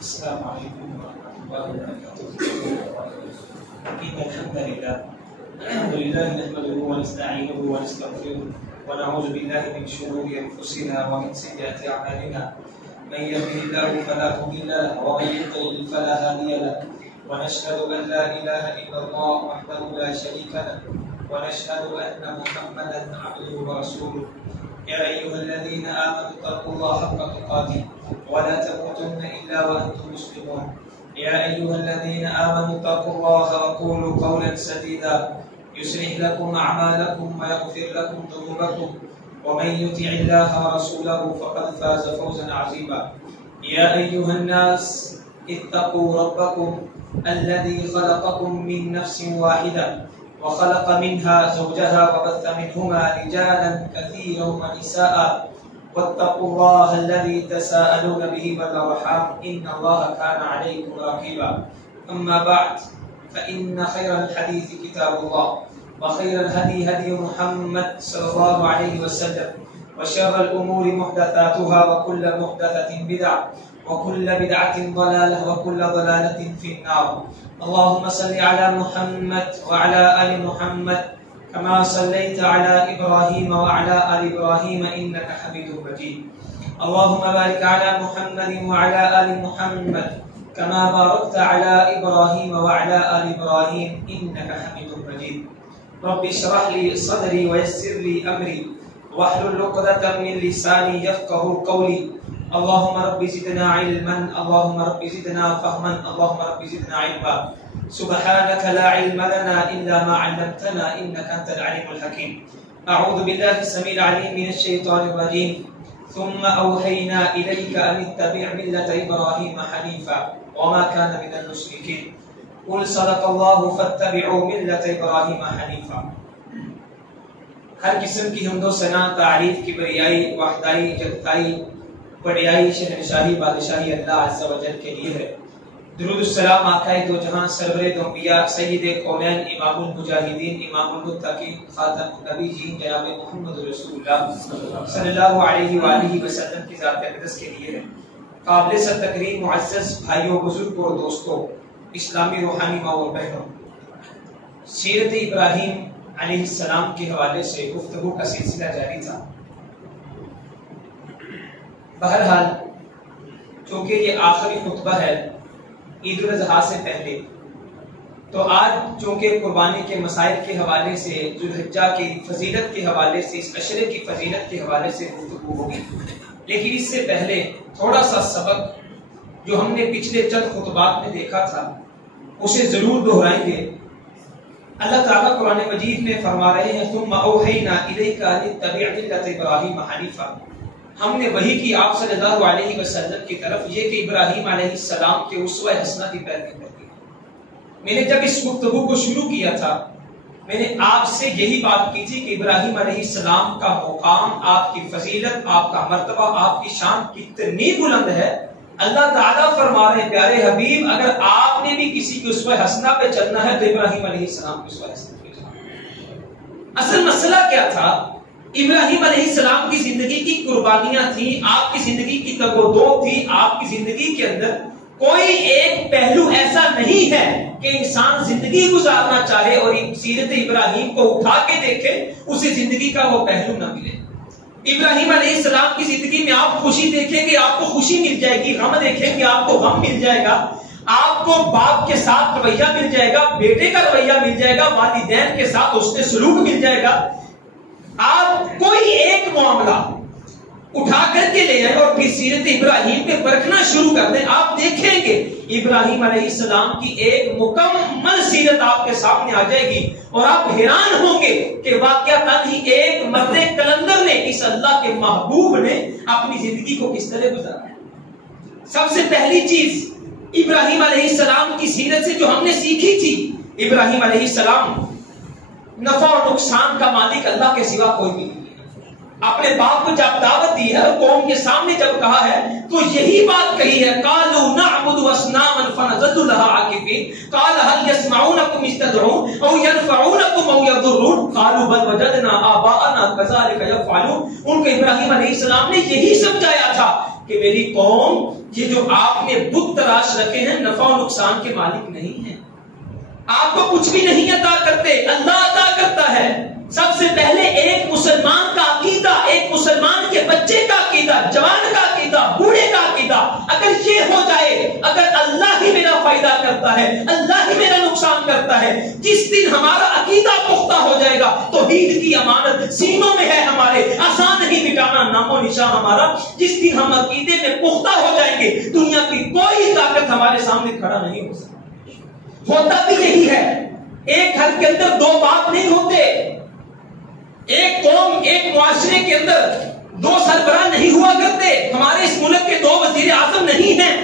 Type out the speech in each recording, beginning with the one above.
السلام عليكم ورحمة الله وبركاته. إن الحمد لله نحمده ونستعينه ونستغفره ونعوذ بالله من شرور أنفسنا ومن سيئات أعمالنا. من يهده الله فلا مضل له ومن يضلل فلا هادي له. ونشهد أن لا إله إلا الله وحده لا شريك له ونشهد أن محمدا عبده ورسوله. يا أيها الذين آمنوا اتقوا الله حق تقاته ولا تموتن إلا وأنتم مسلمون. يا أيها الذين آمنوا اتقوا الله وقولوا قولا سديدا يصلح لكم أعمالكم ويغفر لكم ذنوبكم ومن يطع الله ورسوله فقد فاز فوزا عظيما. يا أيها الناس اتقوا ربكم الذي خلقكم من نفس واحدة وخلق منها زوجها وبث منهما رجالا كثيرا ونساء واتقوا الله الذي تساءلون به والأرحام إن الله كان عليكم رقيبا. أما بعد فإن خير الحديث كتاب الله وخير الهدي هدي محمد صلى الله عليه وسلم وشر الأمور محدثاتها وكل محدثة بدعة وكل بدعة ضلالة وكل ضلالة في النار. اللهم صل على محمد وعلى آل محمد كما صليت على إبراهيم وعلى آل إبراهيم إنك حميد مجيد. اللهم بارك على محمد وعلى آل محمد كما باركت على إبراهيم وعلى آل إبراهيم إنك حميد مجيد. رب اشرح لي صدري ويسر لي أمري واحلل عقدة من لساني يفقهوا قولي. اللهم رب زدنا علما اللهم رب زدنا فهما اللهم رب زدنا علما. سبحانك لا علم لنا إلا ما علمتنا إنك أنت العليم الحكيم. أعوذ بالله السميع العليم من الشيطان الرجيم. ثم أوحينا إليك أن اتبع ملة إبراهيم حنيفا وما كان من المشركين. قل صدق الله فاتبعوا ملة إبراهيم حنيفا. ہر قسم کی حمد و ثنا تعریف کی بریائی وحدائی جگتائی بڑیائی شہنشاہی بادشاہی اللہ عز و جل کے لیے ہے. درود السلام آقائے دو جہاں سرور دو انبیاء سید کونین امام المجاہدین امام المتقین خاتم النبیین جناب محمد رسول اللہ صلی اللہ علیہ وآلہ وسلم کی ذات اقدس کے لیے ہے. قابل سر تقریم معزز بھائیوں بزرگوں اور دوستوں اسلامی روحانی ماں اور بہنوں، سیرت ابراہیم علیہ السلام کے حوالے سے گفتگو کا سلسلہ جاری تھا. بہرحال چونکہ یہ آخری خطبہ ہے عید الاضحیٰ سے پہلے، تو آج چونکہ قربانی کے مسائل کے حوالے سے ذوالحجہ کی فضیلت کے حوالے سے اس عشرے کی فضیلت کے حوالے سے گفتگو ہوگی. لیکن اس سے پہلے تھوڑا سا سبق جو ہم نے پچھلے چند خطبات میں دیکھا تھا اسے ضرور دہرائیں گے. اللہ تعالیٰ قرآن مجید میں فرما رہے ہیں ثم اوحینا الیک ان اتبع ملۃ ابراہیم حنیفا. ہم نے وحی کی آپ صلی اللہ علیہ وسلم کی طرف یہ کہ ابراہیم علیہ السلام کے اسوہ حسنہ کی پیروی کریں. میں نے جب اس گفتگو کو شروع کیا تھا میں نے آپ سے یہی بات کی تھی کہ ابراہیم علیہ السلام کا مقام، آپ کی فضیلت، آپ کا مرتبہ، آپ کی شان کتنی بلند ہے. اللہ تعالیٰ فرما رہے ہیں پیارے حبیب اگر آپ نے بھی کسی کی اسوہ حسنہ پہ چلنا ہے تو ابراہیم علیہ السلام کی اسوہ حسنہ پہ چلنا. اصل مسئلہ کیا تھا؟ ابراہیم علیہ السلام کی زندگی کی قربانیاں تھیں، آپ کی زندگی کی تگ و دو تھی. آپ کی زندگی کے اندر کوئی ایک پہلو ایسا نہیں ہے کہ انسان زندگی گزارنا چاہے اور سیرت ابراہیم کو اٹھا کے دیکھے اسے زندگی کا وہ پہلو نہ ملے. ابراہیم علیہ السلام کی زندگی میں آپ خوشی دیکھیں گے آپ کو خوشی مل جائے گی، غم دیکھیں گے آپ کو غم مل جائے گا، آپ کو باپ کے ساتھ رویہ مل جائے گا، بیٹے کا رویہ مل جائے گا، والدین کے ساتھ حسن سلوک مل جائے گا. آپ کوئی ایک معاملہ اٹھا کر کے لے جائیں اور پھر سیرت ابراہیم پہ پرکھنا شروع کر دیں، آپ دیکھیں گے ابراہیم علیہ السلام کی ایک مکمل سیرت آپ کے سامنے آ جائے گی اور آپ حیران ہوں گے کہ واقعتاً ہی ایک مرد کلندر نے، اس اللہ کے محبوب نے اپنی زندگی کو کس طرح گزارا ہے. سب سے پہلی چیز ابراہیم علیہ السلام کی سیرت سے جو ہم نے سیکھی تھی، ابراہیم علیہ السلام نفع اور نقصان کا مالک اللہ کے سوا کوئی بھی نہیں. اپنے باپ کو جب دعوت دی ہے اور قوم کے سامنے جب کہا ہے تو یہی بات کہی ہے قالوا نعبد اصناما فنظل لها عاكفين قال هل يسمعونكم اذ تدعون او ينفعونكم او يضرون قالوا بل وجدنا آباءنا كذلك يفعلون. ان کو ابراہیم علیہ السلام نے یہی سمجھایا تھا کہ میری قوم یہ جو آپ نے بت تراش رکھے ہیں نفع و نقصان کے مالک نہیں ہیں، آپ کو کچھ بھی نہیں عطا کرتے، اللہ عطا کرتا ہے۔ سب سے پہلے ایک مسلمان کا عقیدہ، ایک مسلمان کے بچے کا عقیدہ، جوان کا عقیدہ، بوڑھے کا عقیدہ اگر یہ ہو جائے، اگر اللہ ہی میرا فائدہ کرتا ہے، اللہ ہی میرا نقصان کرتا ہے، جس دن ہمارا عقیدہ پختہ ہو جائے گا، توحید کی امانت سینوں میں ہے ہمارے، آسان نہیں مٹانا نام و نشان ہمارا، جس دن ہم عقیدے میں پختہ ہو جائیں گے، دنیا کی کوئی طاقت ہمارے سامنے کھڑا نہیں ہو سکتی۔ ہوتا بھی یہی ہے، ایک گھر کے اندر دو باپ نہیں ہوتے، ایک قوم ایک معاشرے کے اندر دو سربراہ نہیں ہوا کرتے، ہمارے اس ملک کے دو وزیر اعظم نہیں ہیں،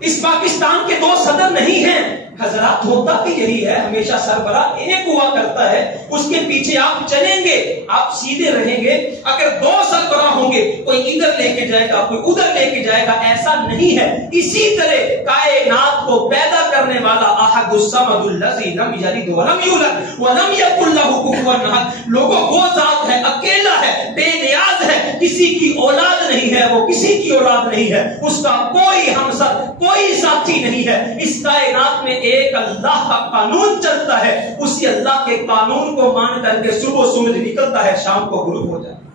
اس پاکستان کے دو صدر نہیں ہیں، حضرات ہوتا بھی یہی ہے، ہمیشہ سربراہ ایک ہوا کرتا ہے، اس کے پیچھے آپ چلیں گے، آپ سیدھے رہیں گے۔ اگر دو سربراہ ہوں گے، کوئی ادھر لے کے جائے گا، کوئی ادھر لے کے جائے گا، ایسا نہیں ہے۔ اسی طرح کائنات کو پیدا کرنے والا احد الصمد الذی لم یلد ولم یولد ولم یکن لہ کفوا احد، لوگوں وہ ذات ہے، اکیلا ہے، بے نیاز ہے، کسی کی اولاد نہیں ہے، وہ کسی کی اولاد نہیں ہے، اس کا کوئی ہمسر، کوئی ساتھی نہیں ہے۔ اس کائنات میں ایک اللہ کا قانون چلتا ہے، اسی اللہ کے قانون کو مان کر کے صبح سورج نکلتا ہے، شام کو غروب ہو جاتا ہے۔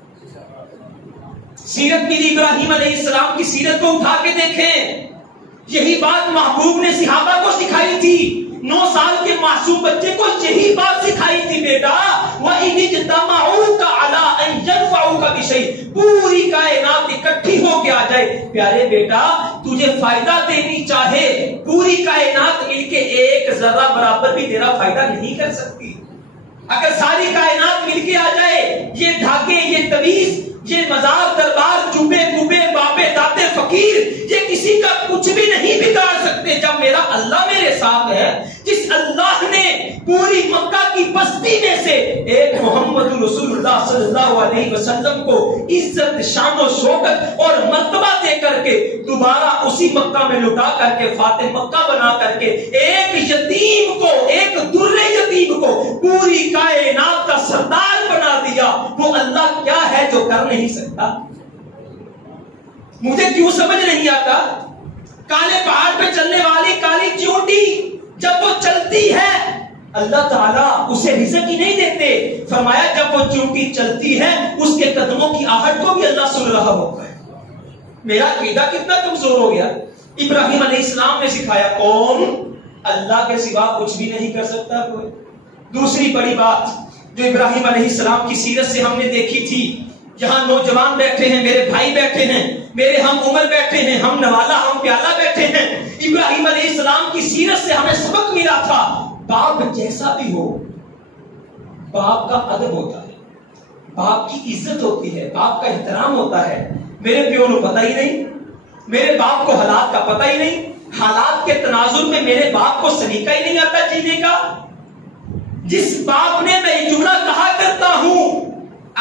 سیرت بھی ابراہیم علیہ السلام کی سیرت کو اٹھا کے دیکھیں، یہی بات محبوب نے صحابہ کو سکھائی تھی، 9 سال کے معصوم بچے کو یہی بات سکھائی تھی، بیٹا وَإِذِ اجْتَمَعُوكَ عَلَىٰ أَن يَنفَعُوكَ بِشَيْءٍ، پوری کائنات اکٹھی ہو کے آ جائے، پیارے بیٹا تجھے فائدہ دینی چاہے، پوری کائنات مل کے ایک ذرہ برابر بھی تیرا فائدہ نہیں کر سکتی۔ اگر ساری کائنات مل کے آ جائے، یہ دھاگے، یہ تویز، یہ مزار دربار، چوبے کوبے، بابے داتے فقیر، یہ کسی کا کچھ بھی نہیں بگاڑ سکتے جب میرا اللہ میرے ساتھ ہے۔ جس اللہ نے پوری مکہ کی بستی میں سے ایک محمد رسول اللہ صلی اللہ علیہ وسلم کو عزت، شان و شوکت اور مرتبہ دے کر کے دوبارہ اسی مکہ میں لٹا کر کے فاتح مکہ بنا کر کے ایک یتیم کو، ایک در یتیم کو پوری کائنات کا سردار بنا دیا، وہ اللہ کیا ہے جو کر نہیں سکتا؟ مجھے کیوں سمجھ نہیں آتا؟ کالے پہاڑ پہ چلنے والی کالی چیونٹی جب وہ چلتی ہے اللہ تعالیٰ اسے رزق ہی نہیں دیتے، فرمایا جب وہ چیونٹی چلتی ہے اس کے قدموں کی آہٹ کو بھی اللہ سن رہا ہوتا ہے۔ میرا عقیدہ کتنا کمزور ہو گیا۔ ابراہیم علیہ السلام نے سکھایا قوم اللہ کے سوا کچھ بھی نہیں کر سکتا کوئی۔ دوسری بڑی بات جو ابراہیم علیہ السلام کی سیرت سے ہم نے دیکھی تھی، یہاں نوجوان بیٹھے ہیں، میرے بھائی بیٹھے ہیں، میرے ہم عمر بیٹھے ہیں، ہم نوالا ہم پیالہ بیٹھے ہیں، ابراہیم علیہ السلام کی سیرت سے ہمیں سبق ملا تھا، باپ جیسا بھی ہو باپ کا ادب ہوتا ہے، باپ کی عزت ہوتی ہے، باپ کا احترام ہوتا ہے۔ میرے پیو کو پتہ ہی نہیں، میرے باپ کو حالات کا پتہ ہی نہیں، حالات کے تناظر میں میرے باپ کو سلیقہ ہی نہیں آتا جینے کا۔ جس باپ نے، میں یہ جملہ کہا کرتا ہوں،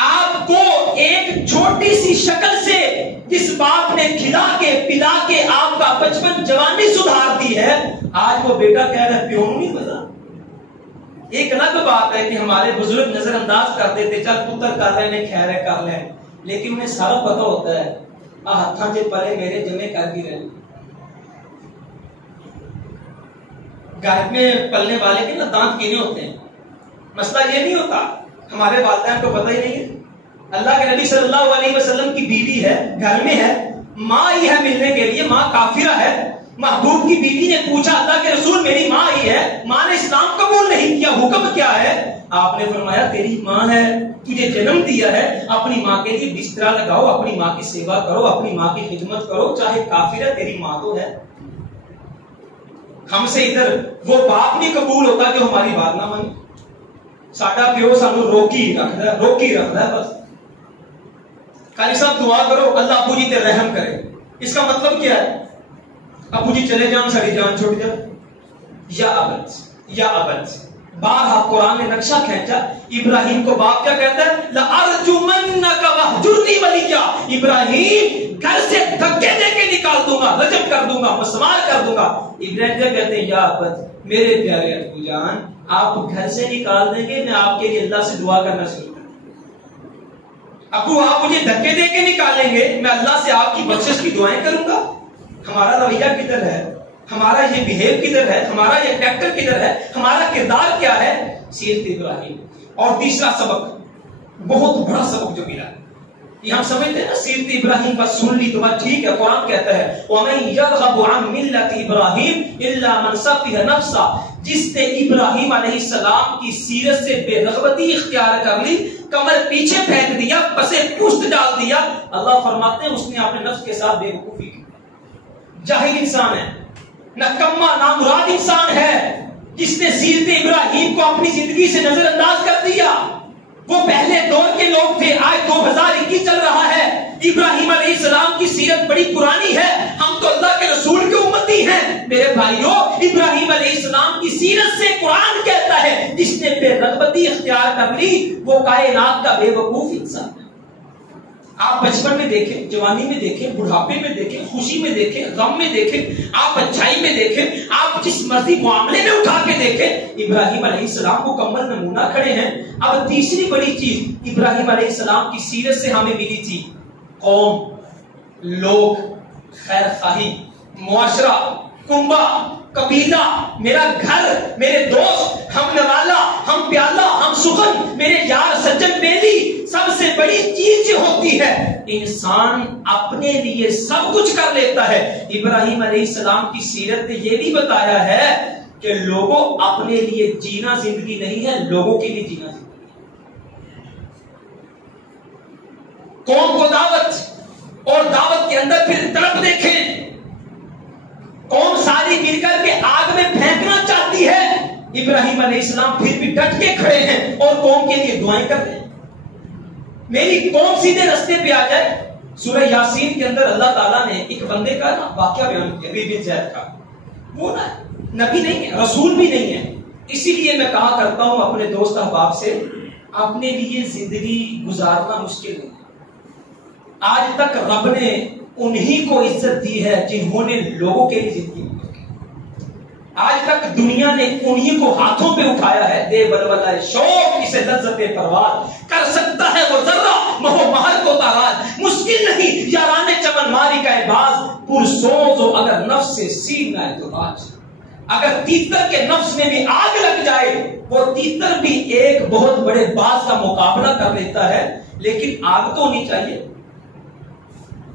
آپ کو ایک چھوٹی سی شکل سے جس باپ نے کھلا کے پلا کے آپ کا بچپن جوانی سدھار دی ہے، آج وہ بیٹا کہہ رہا ہے پیو نہیں پتا۔ ایک الگ بات ہے کہ ہمارے بزرگ نظر انداز کر دیتے، چل پتر کر رہے ہیں، خیر ہے کر لیں، لیکن انہیں سارا پتا ہوتا ہے ہاتھاں سے پلے میرے جمع کر بھی رہے۔ گھر میں پلنے والے کے نا دانت کینے ہوتے ہیں، مسئلہ یہ نہیں ہوتا، ہمارے والدین کو پتہ ہی نہیں ہے۔ اللہ کے نبی صلی اللہ علیہ وسلم کی بیوی ہے، گھر میں ہے، ماں ہی ہے ملنے کے لیے، ماں کافرہ ہے۔ محبوب کی بیوی نے پوچھا اللہ کے رسول میری ماں ہی ہے، ماں نے اسلام قبول نہیں کیا، حکم کیا ہے؟ آپ نے فرمایا تیری ماں ہے، تجھے جنم دیا ہے، اپنی ماں کے لیے بستر لگاؤ، اپنی ماں کی سیوا کرو، اپنی ماں کی خدمت کرو، چاہے کافر ہے تیری ماں تو ہے۔ ہم سے ادھر وہ باپ نہیں قبول ہوتا جو ہماری بات نہ مانے، ساڈا پیو سانو روکی رکھدا ہے بس۔ قاری صاحب دعا کرو اللہ ابو جی تے رحم کرے، اس کا مطلب کیا ہے؟ ابو جی چلے جان ساری جان چھوڑ جائے، یا ابد بارہا قرآن نے نقشہ کھینچا۔ ابراہیم کو باپ کیا کہتا ہے؟ لَأَرْجُمَنَّكَ وَاهْجُرْنِي مَلِيًّا، ابراہیم گھر سے دھکے دے کے نکال دوں گا، رجم کر دوں گا، مسمار کر دوں گا۔ ابراہیم کیا کہتے ہیں؟ یا ابد، میرے پیارے ابو جان آپ گھر سے نکال دیں گے، میں آپ کے لیے اللہ سے دعا کرنا شروع کر دوں گا۔ ابو آپ مجھے دھکے دے کے نکالیں گے، میں اللہ سے آپ کی بخشش کی دعائیں کروں گا؟ ہمارا رویہ کدھر ہے؟ ہمارا یہ بہیو کدھر ہے؟ ہمارا یہ کریکٹر کدھر ہے؟ ہمارا کردار کیا ہے؟ سیرت ابراہیم۔ اور تیسرا سبق، بہت بڑا سبق جو ملا، یہ ہم سمجھتے ہیں نا سیرت ابراہیم بس سن لی تو بات ٹھیک ہے، قرآن کہتا ہے وَمَن يَرْغَبُ عَن مِلَّةِ إِبْرَاهِيمَ إِلَّا مَنْ سَفِهَ نَفْسَهُ، جس نے ابراہیم علیہ السلام کی سیرت سے بے رغبتی اختیار کر لی، کمر پیچھے پھینک دیا، پسے پشت ڈال دیا، اللہ فرماتے ہیں اس نے اپنے نفس کے ساتھ بے وقوفی کی، جاہل انسان ہے، نکما نامراد انسان ہے جس نے سیرت ابراہیم کو اپنی زندگی سے نظر انداز کر دیا۔ وہ پہلے دور کے لوگ تھے، آج 2021 چل رہا ہے، ابراہیم علیہ السلام کی سیرت بڑی پرانی ہے، ہم تو اللہ کے رسول کے امتی ہیں۔ میرے بھائیوں، ابراہیم علیہ السلام کی سیرت سے قرآن کہتا ہے جس نے بے رغبتی اختیار کر لی وہ کائنات کا بے وقوف انسان ہے۔ آپ بچپن میں دیکھیں، جوانی میں دیکھیں، بڑھاپے میں دیکھیں، خوشی میں دیکھیں، غم میں دیکھیں، آپ اچھائی میں دیکھیں، آپ جس مرضی معاملے میں اٹھا کے دیکھیں، ابراہیم علیہ السلام کو مکمل نمونہ کھڑے ہیں۔ اب تیسری بڑی چیز ابراہیم علیہ السلام کی سیرت سے ہمیں ملی تھی، قوم، لوگ، خیر خواہی، معاشرہ، کنبہ، قبیلہ، میرا گھر، میرے دوست، ہم نوالا، ہم پیالہ، ہم سخن، میرے یار سجن بیلی۔ سب سے بڑی چیز جو ہوتی ہے، انسان اپنے لیے سب کچھ کر لیتا ہے۔ ابراہیم علیہ السلام کی سیرت نے یہ بھی بتایا ہے کہ لوگوں اپنے لیے جینا زندگی نہیں ہے، لوگوں کے لیے جینا زندگی ہے۔ قوم کو دعوت اور دعوت کے اندر پھر طرف دیکھیں، قوم ساری مل کر کے آگ میں پھینکنا چاہتی ہے، ابراہیم علیہ السلام پھر بھی ڈٹ کے کھڑے ہیں اور قوم کے لیے دعائیں کر رہے ہیں۔ میری قوم سیدھے رستے پہ آ جائے۔ سورہ یاسین کے اندر اللہ تعالیٰ نے ایک بندے کا واقعہ بیان کیا، بی بن زید کا۔ وہ نبی نہیں ہے، رسول بھی نہیں ہے، اسی لیے میں کہا کرتا ہوں اپنے دوست احباب سے، اپنے لیے زندگی گزارنا مشکل نہیں ہے۔ آج تک رب نے انہی کو عزت دی ہے جنہوں نے لوگوں کے لیے زندگی دی۔ آج تک دنیا نے انہی کو ہاتھوں پہ اٹھایا ہے، دے بلبلہ شوق اسے لذت پرواز، کر سکتا ہے وہ ذرہ مہو مہر کو تاراج، مشکل نہیں یاران چمن ماری کا باز، پرسوز ہو اگر نفس سے سینا ہے تو آج۔ اگر تیتر کے نفس میں بھی آگ لگ جائے، وہ تیتر بھی ایک بہت بڑے باز کا مقابلہ کر لیتا ہے، لیکن آگ تو ہونی چاہیے۔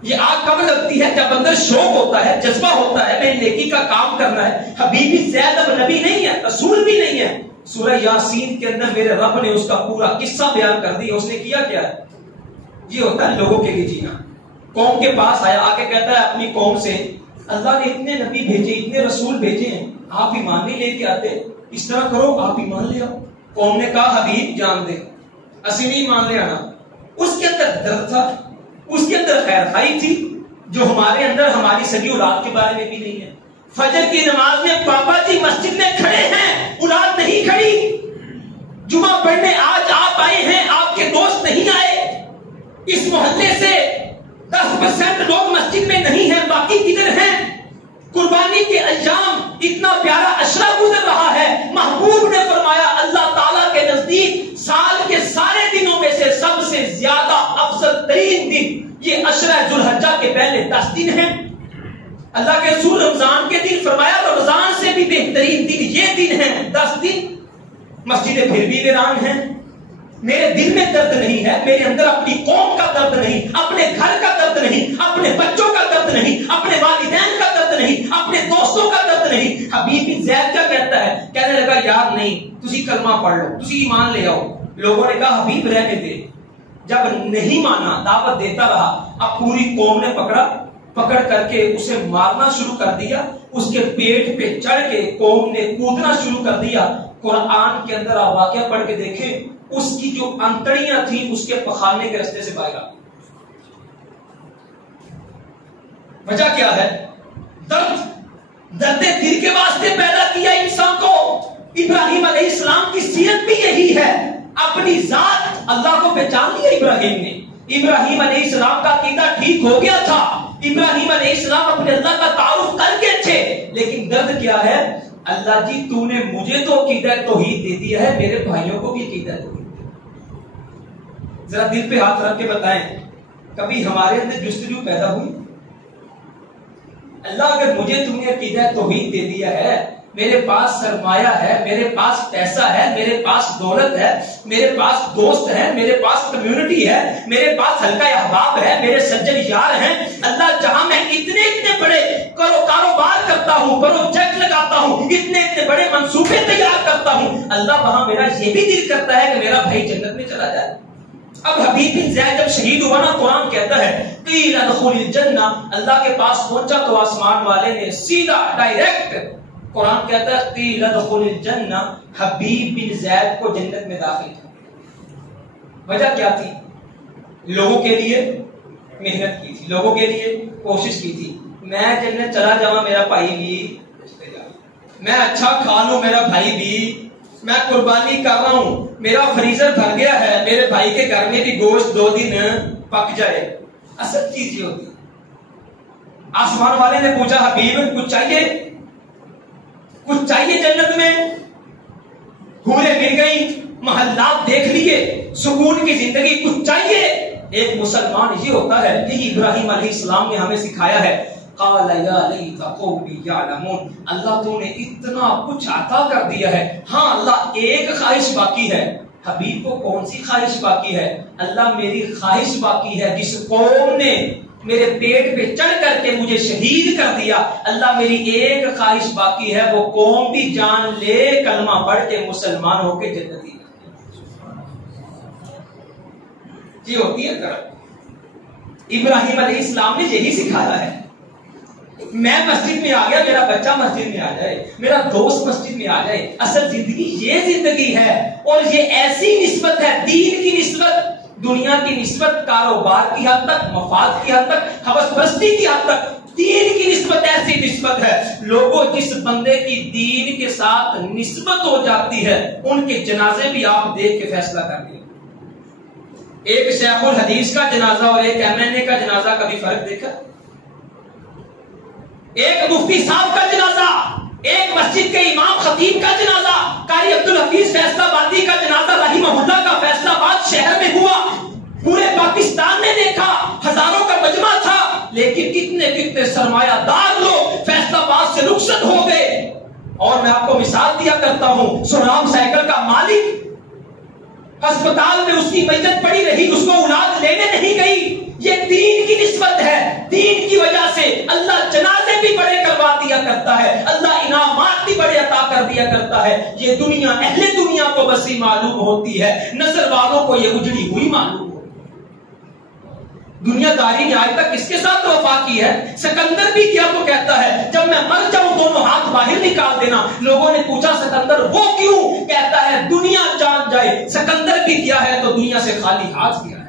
یہ آگ کب لگتی ہے؟ جب اندر شوق ہوتا ہے، جذبہ ہوتا ہے، میں نیکی کا کام کرنا ہے۔ حبیب زید اب نبی نہیں ہے، رسول بھی نہیں ہے۔ سورہ یاسین کے اندر میرے رب نے اس کا پورا قصہ بیان کر دیا۔ اس نے کیا کیا ہے؟ یہ ہوتا ہے لوگوں کے لیے جینا۔ قوم کے پاس آیا، آ کے کہتا ہے اپنی قوم سے، اللہ نے اتنے نبی بھیجے، اتنے رسول بھیجے ہیں، آپ ایمان نہیں لے کے آتے، اس طرح کرو آپ ایمان لے آؤ۔ قوم نے کہا حبیب جان دے، اسی نہیں ایمان لے آنا۔ اس کے اندر درد تھا، اس کے اندر خیر خواہی تھی، جو ہمارے اندر ہماری سگی اولاد کے بارے میں بھی نہیں ہے۔ فجر کی نماز میں پاپا جی مسجد میں کھڑے ہیں، اولاد نہیں کھڑی۔ جمعہ پڑھنے آج آپ آئے ہیں، آپ کے دوست نہیں آئے۔ اس محلے سے 10% لوگ مسجد میں نہیں ہیں، باقی کدھر ہیں؟ قربانی کے ایام، اتنا پیارا عشرہ گزر رہا ہے۔ محبوب نے فرمایا اللہ تعالیٰ کے نزدیک سال کے سارے دنوں میں سے سب سے زیادہ افضل ترین دن یہ عشرہ ذوالحجہ کے پہلے 10 دن ہیں۔ اللہ کے رسول رمضان کے دن فرمایا رمضان سے بھی بہترین دن یہ دن ہیں، 10 دن۔ مسجدیں پھر بھی ویران ہیں۔ میرے دل میں درد نہیں ہے، میرے اندر اپنی قوم کا درد نہیں، اپنے گھر کا درد نہیں، اپنے بچوں کا درد نہیں، اپنے والدین کا درد نہیں، اپنے دوستوں کا درد نہیں۔ حبیب بن زید کیا کہتا ہے؟ کہنے لگا یار نہیں، تسی کلمہ پڑھ لو، تسی ایمان لے آؤ۔ لوگوں نے کہا حبیب رہنے دے۔ جب نہیں مانا، دعوت دیتا رہا، اب پوری قوم نے پکڑ کر کے اسے مارنا شروع کر دیا۔ اس کے پیٹ پہ چڑھ کے قوم نے کودنا شروع کر دیا۔ قرآن کے اندر آپ واقعہ پڑھ کے دیکھیں، اس کی جو انتڑیاں تھیں اس کے پخانے کے راستے سے باہر آ گئی۔ وجہ کیا ہے؟ درد دل کے واسطے پیدا کیا انسان کو۔ ابراہیم علیہ السلام کی سیرت بھی یہی ہے۔ اپنی ذات اللہ کو پہچان لیا ابراہیم نے۔ ابراہیم علیہ السلام کا عقیدہ ٹھیک ہو گیا تھا، ابراہیم علیہ السلام اپنے اللہ کا تعارف کر کے تھے، لیکن درد کیا ہے؟ اللہ جی تو نے مجھے تو عقیدہ توحید دے دیا ہے، میرے بھائیوں کو بھی عقیدہ توحید دے۔ ذرا دل پہ ہاتھ رکھ کے بتائیں کبھی ہمارے اندر جستجو پیدا ہوئی؟ اللہ اگر مجھے تم نے عقیدہ توحید دے دیا ہے، میرے پاس سرمایہ ہے، میرے پاس پیسہ ہے، میرے پاس دولت ہے، میرے پاس دوست ہے، میرے پاس کمیونٹی ہے، میرے پاس حلقہ احباب ہے، میرے سجن یار ہیں، اللہ جہاں میں اتنے بڑے کاروبار کرتا ہوں، پروجیکٹ لگاتا ہوں، اتنے بڑے منصوبے تیار کرتا ہوں، اللہ وہاں میرا یہ بھی دل کرتا ہے کہ میرا بھائی جنت میں چلا جائے۔ اب حبیب بن زید جب شہید ہوا نا، قرآن کہتا ہے قیل ادخل الجنہ، اللہ کے پاس پہنچا تو آسمان والے نے سیدھا ڈائریکٹ، قرآن کہتا ہے قیل ادخل الجنہ، حبیب بن زید کو جنت میں داخل کیا۔ وجہ کیا تھی؟ لوگوں کے لیے محنت کی تھی، لوگوں کے لیے کوشش کی تھی، میں جنت چلا جاؤں میرا بھائی بھی، میں اچھا کھا لوں میرا بھائی بھی، میں قربانی کر رہا ہوں، میرا فریزر بھر گیا ہے، میرے بھائی کے گھر میں بھی گوشت 2 دن پک جائے۔ اصل چیز یہ ہوتی ہے۔ آسمان والے نے پوچھا حبیب کچھ چاہیے؟ کچھ چاہیے جنت میں؟ حوریں مل گئی، محلات دیکھ لیے، سکون کی زندگی، کچھ چاہیے؟ ایک مسلمان یہ ہوتا ہے، یہی ابراہیم علیہ السلام نے ہمیں سکھایا ہے۔ قال یا لیت قومی یعلمون، اللہ تو نے اتنا کچھ عطا کر دیا ہے، ہاں اللہ ایک خواہش باقی ہے۔ حبیب کو کون سی خواہش باقی ہے؟ اللہ میری خواہش باقی ہے جس قوم نے میرے پیٹ پہ چڑھ کر کے مجھے شہید کر دیا، اللہ میری ایک خواہش باقی ہے، وہ قوم بھی جان لے، کلمہ پڑھ کے مسلمان ہو کے جنتی۔ یہ ہوتی ہے ترقی۔ ابراہیم علیہ السلام نے یہی سکھایا ہے۔ میں مسجد میں آ گیا، میرا بچہ مسجد میں آ جائے، میرا دوست مسجد میں آ جائے، اصل زندگی یہ زندگی ہے، اور یہ ایسی نسبت ہے، دین کی نسبت، دنیا کی نسبت، کاروبار کی حد تک، مفاد کی حد تک، حوث پرستی کی حد تک، دین کی نسبت ایسی نسبت ہے۔ لوگوں جس بندے کی دین کے ساتھ نسبت ہو جاتی ہے، ان کے جنازے بھی آپ دیکھ کے فیصلہ کر دیں۔ ایک شیخ الحدیث کا جنازہ اور ایک MNA کا جنازہ کبھی فرق دیکھا؟ ایک مفتی صاحب کا جنازہ، ایک مسجد کے امام خطیب کا جنازہ، قاری عبدالحفیظ فیصل آبادی کا جنازہ رحمہ اللہ کا فیصل آباد شہر میں ہوا، پورے پاکستان نے دیکھا، ہزاروں کا مجمع تھا، لیکن کتنے سرمایہ دار لوگ فیصل آباد سے رخصت ہو گئے۔ اور میں آپ کو مثال دیا کرتا ہوں، سورام سائیکل کا مالک ہسپتال میں اس کی میت پڑی رہی، اس کو اولاد لینے نہیں گئی۔ یہ دین کی نسبت ہے، دین کی وجہ سے اللہ جنازے بھی بڑے کروا دیا کرتا ہے، اللہ انعامات بھی بڑے عطا کر دیا کرتا ہے۔ یہ دنیا اہل دنیا کو بس ہی معلوم ہوتی ہے، نظر والوں کو یہ اجڑی ہوئی معلوم ہوتی ہے۔ دنیا داری نے آج تک کس کے ساتھ وفا کی ہے؟ سکندر بھی کیا تو کہتا ہے جب میں مر جاؤں دونوں ہاتھ باہر نکال دینا۔ لوگوں نے پوچھا سکندر وہ کیوں؟ کہتا ہے دنیا جان جائے سکندر بھی کیا ہے تو دنیا سے خالی ہاتھ کیا ہے۔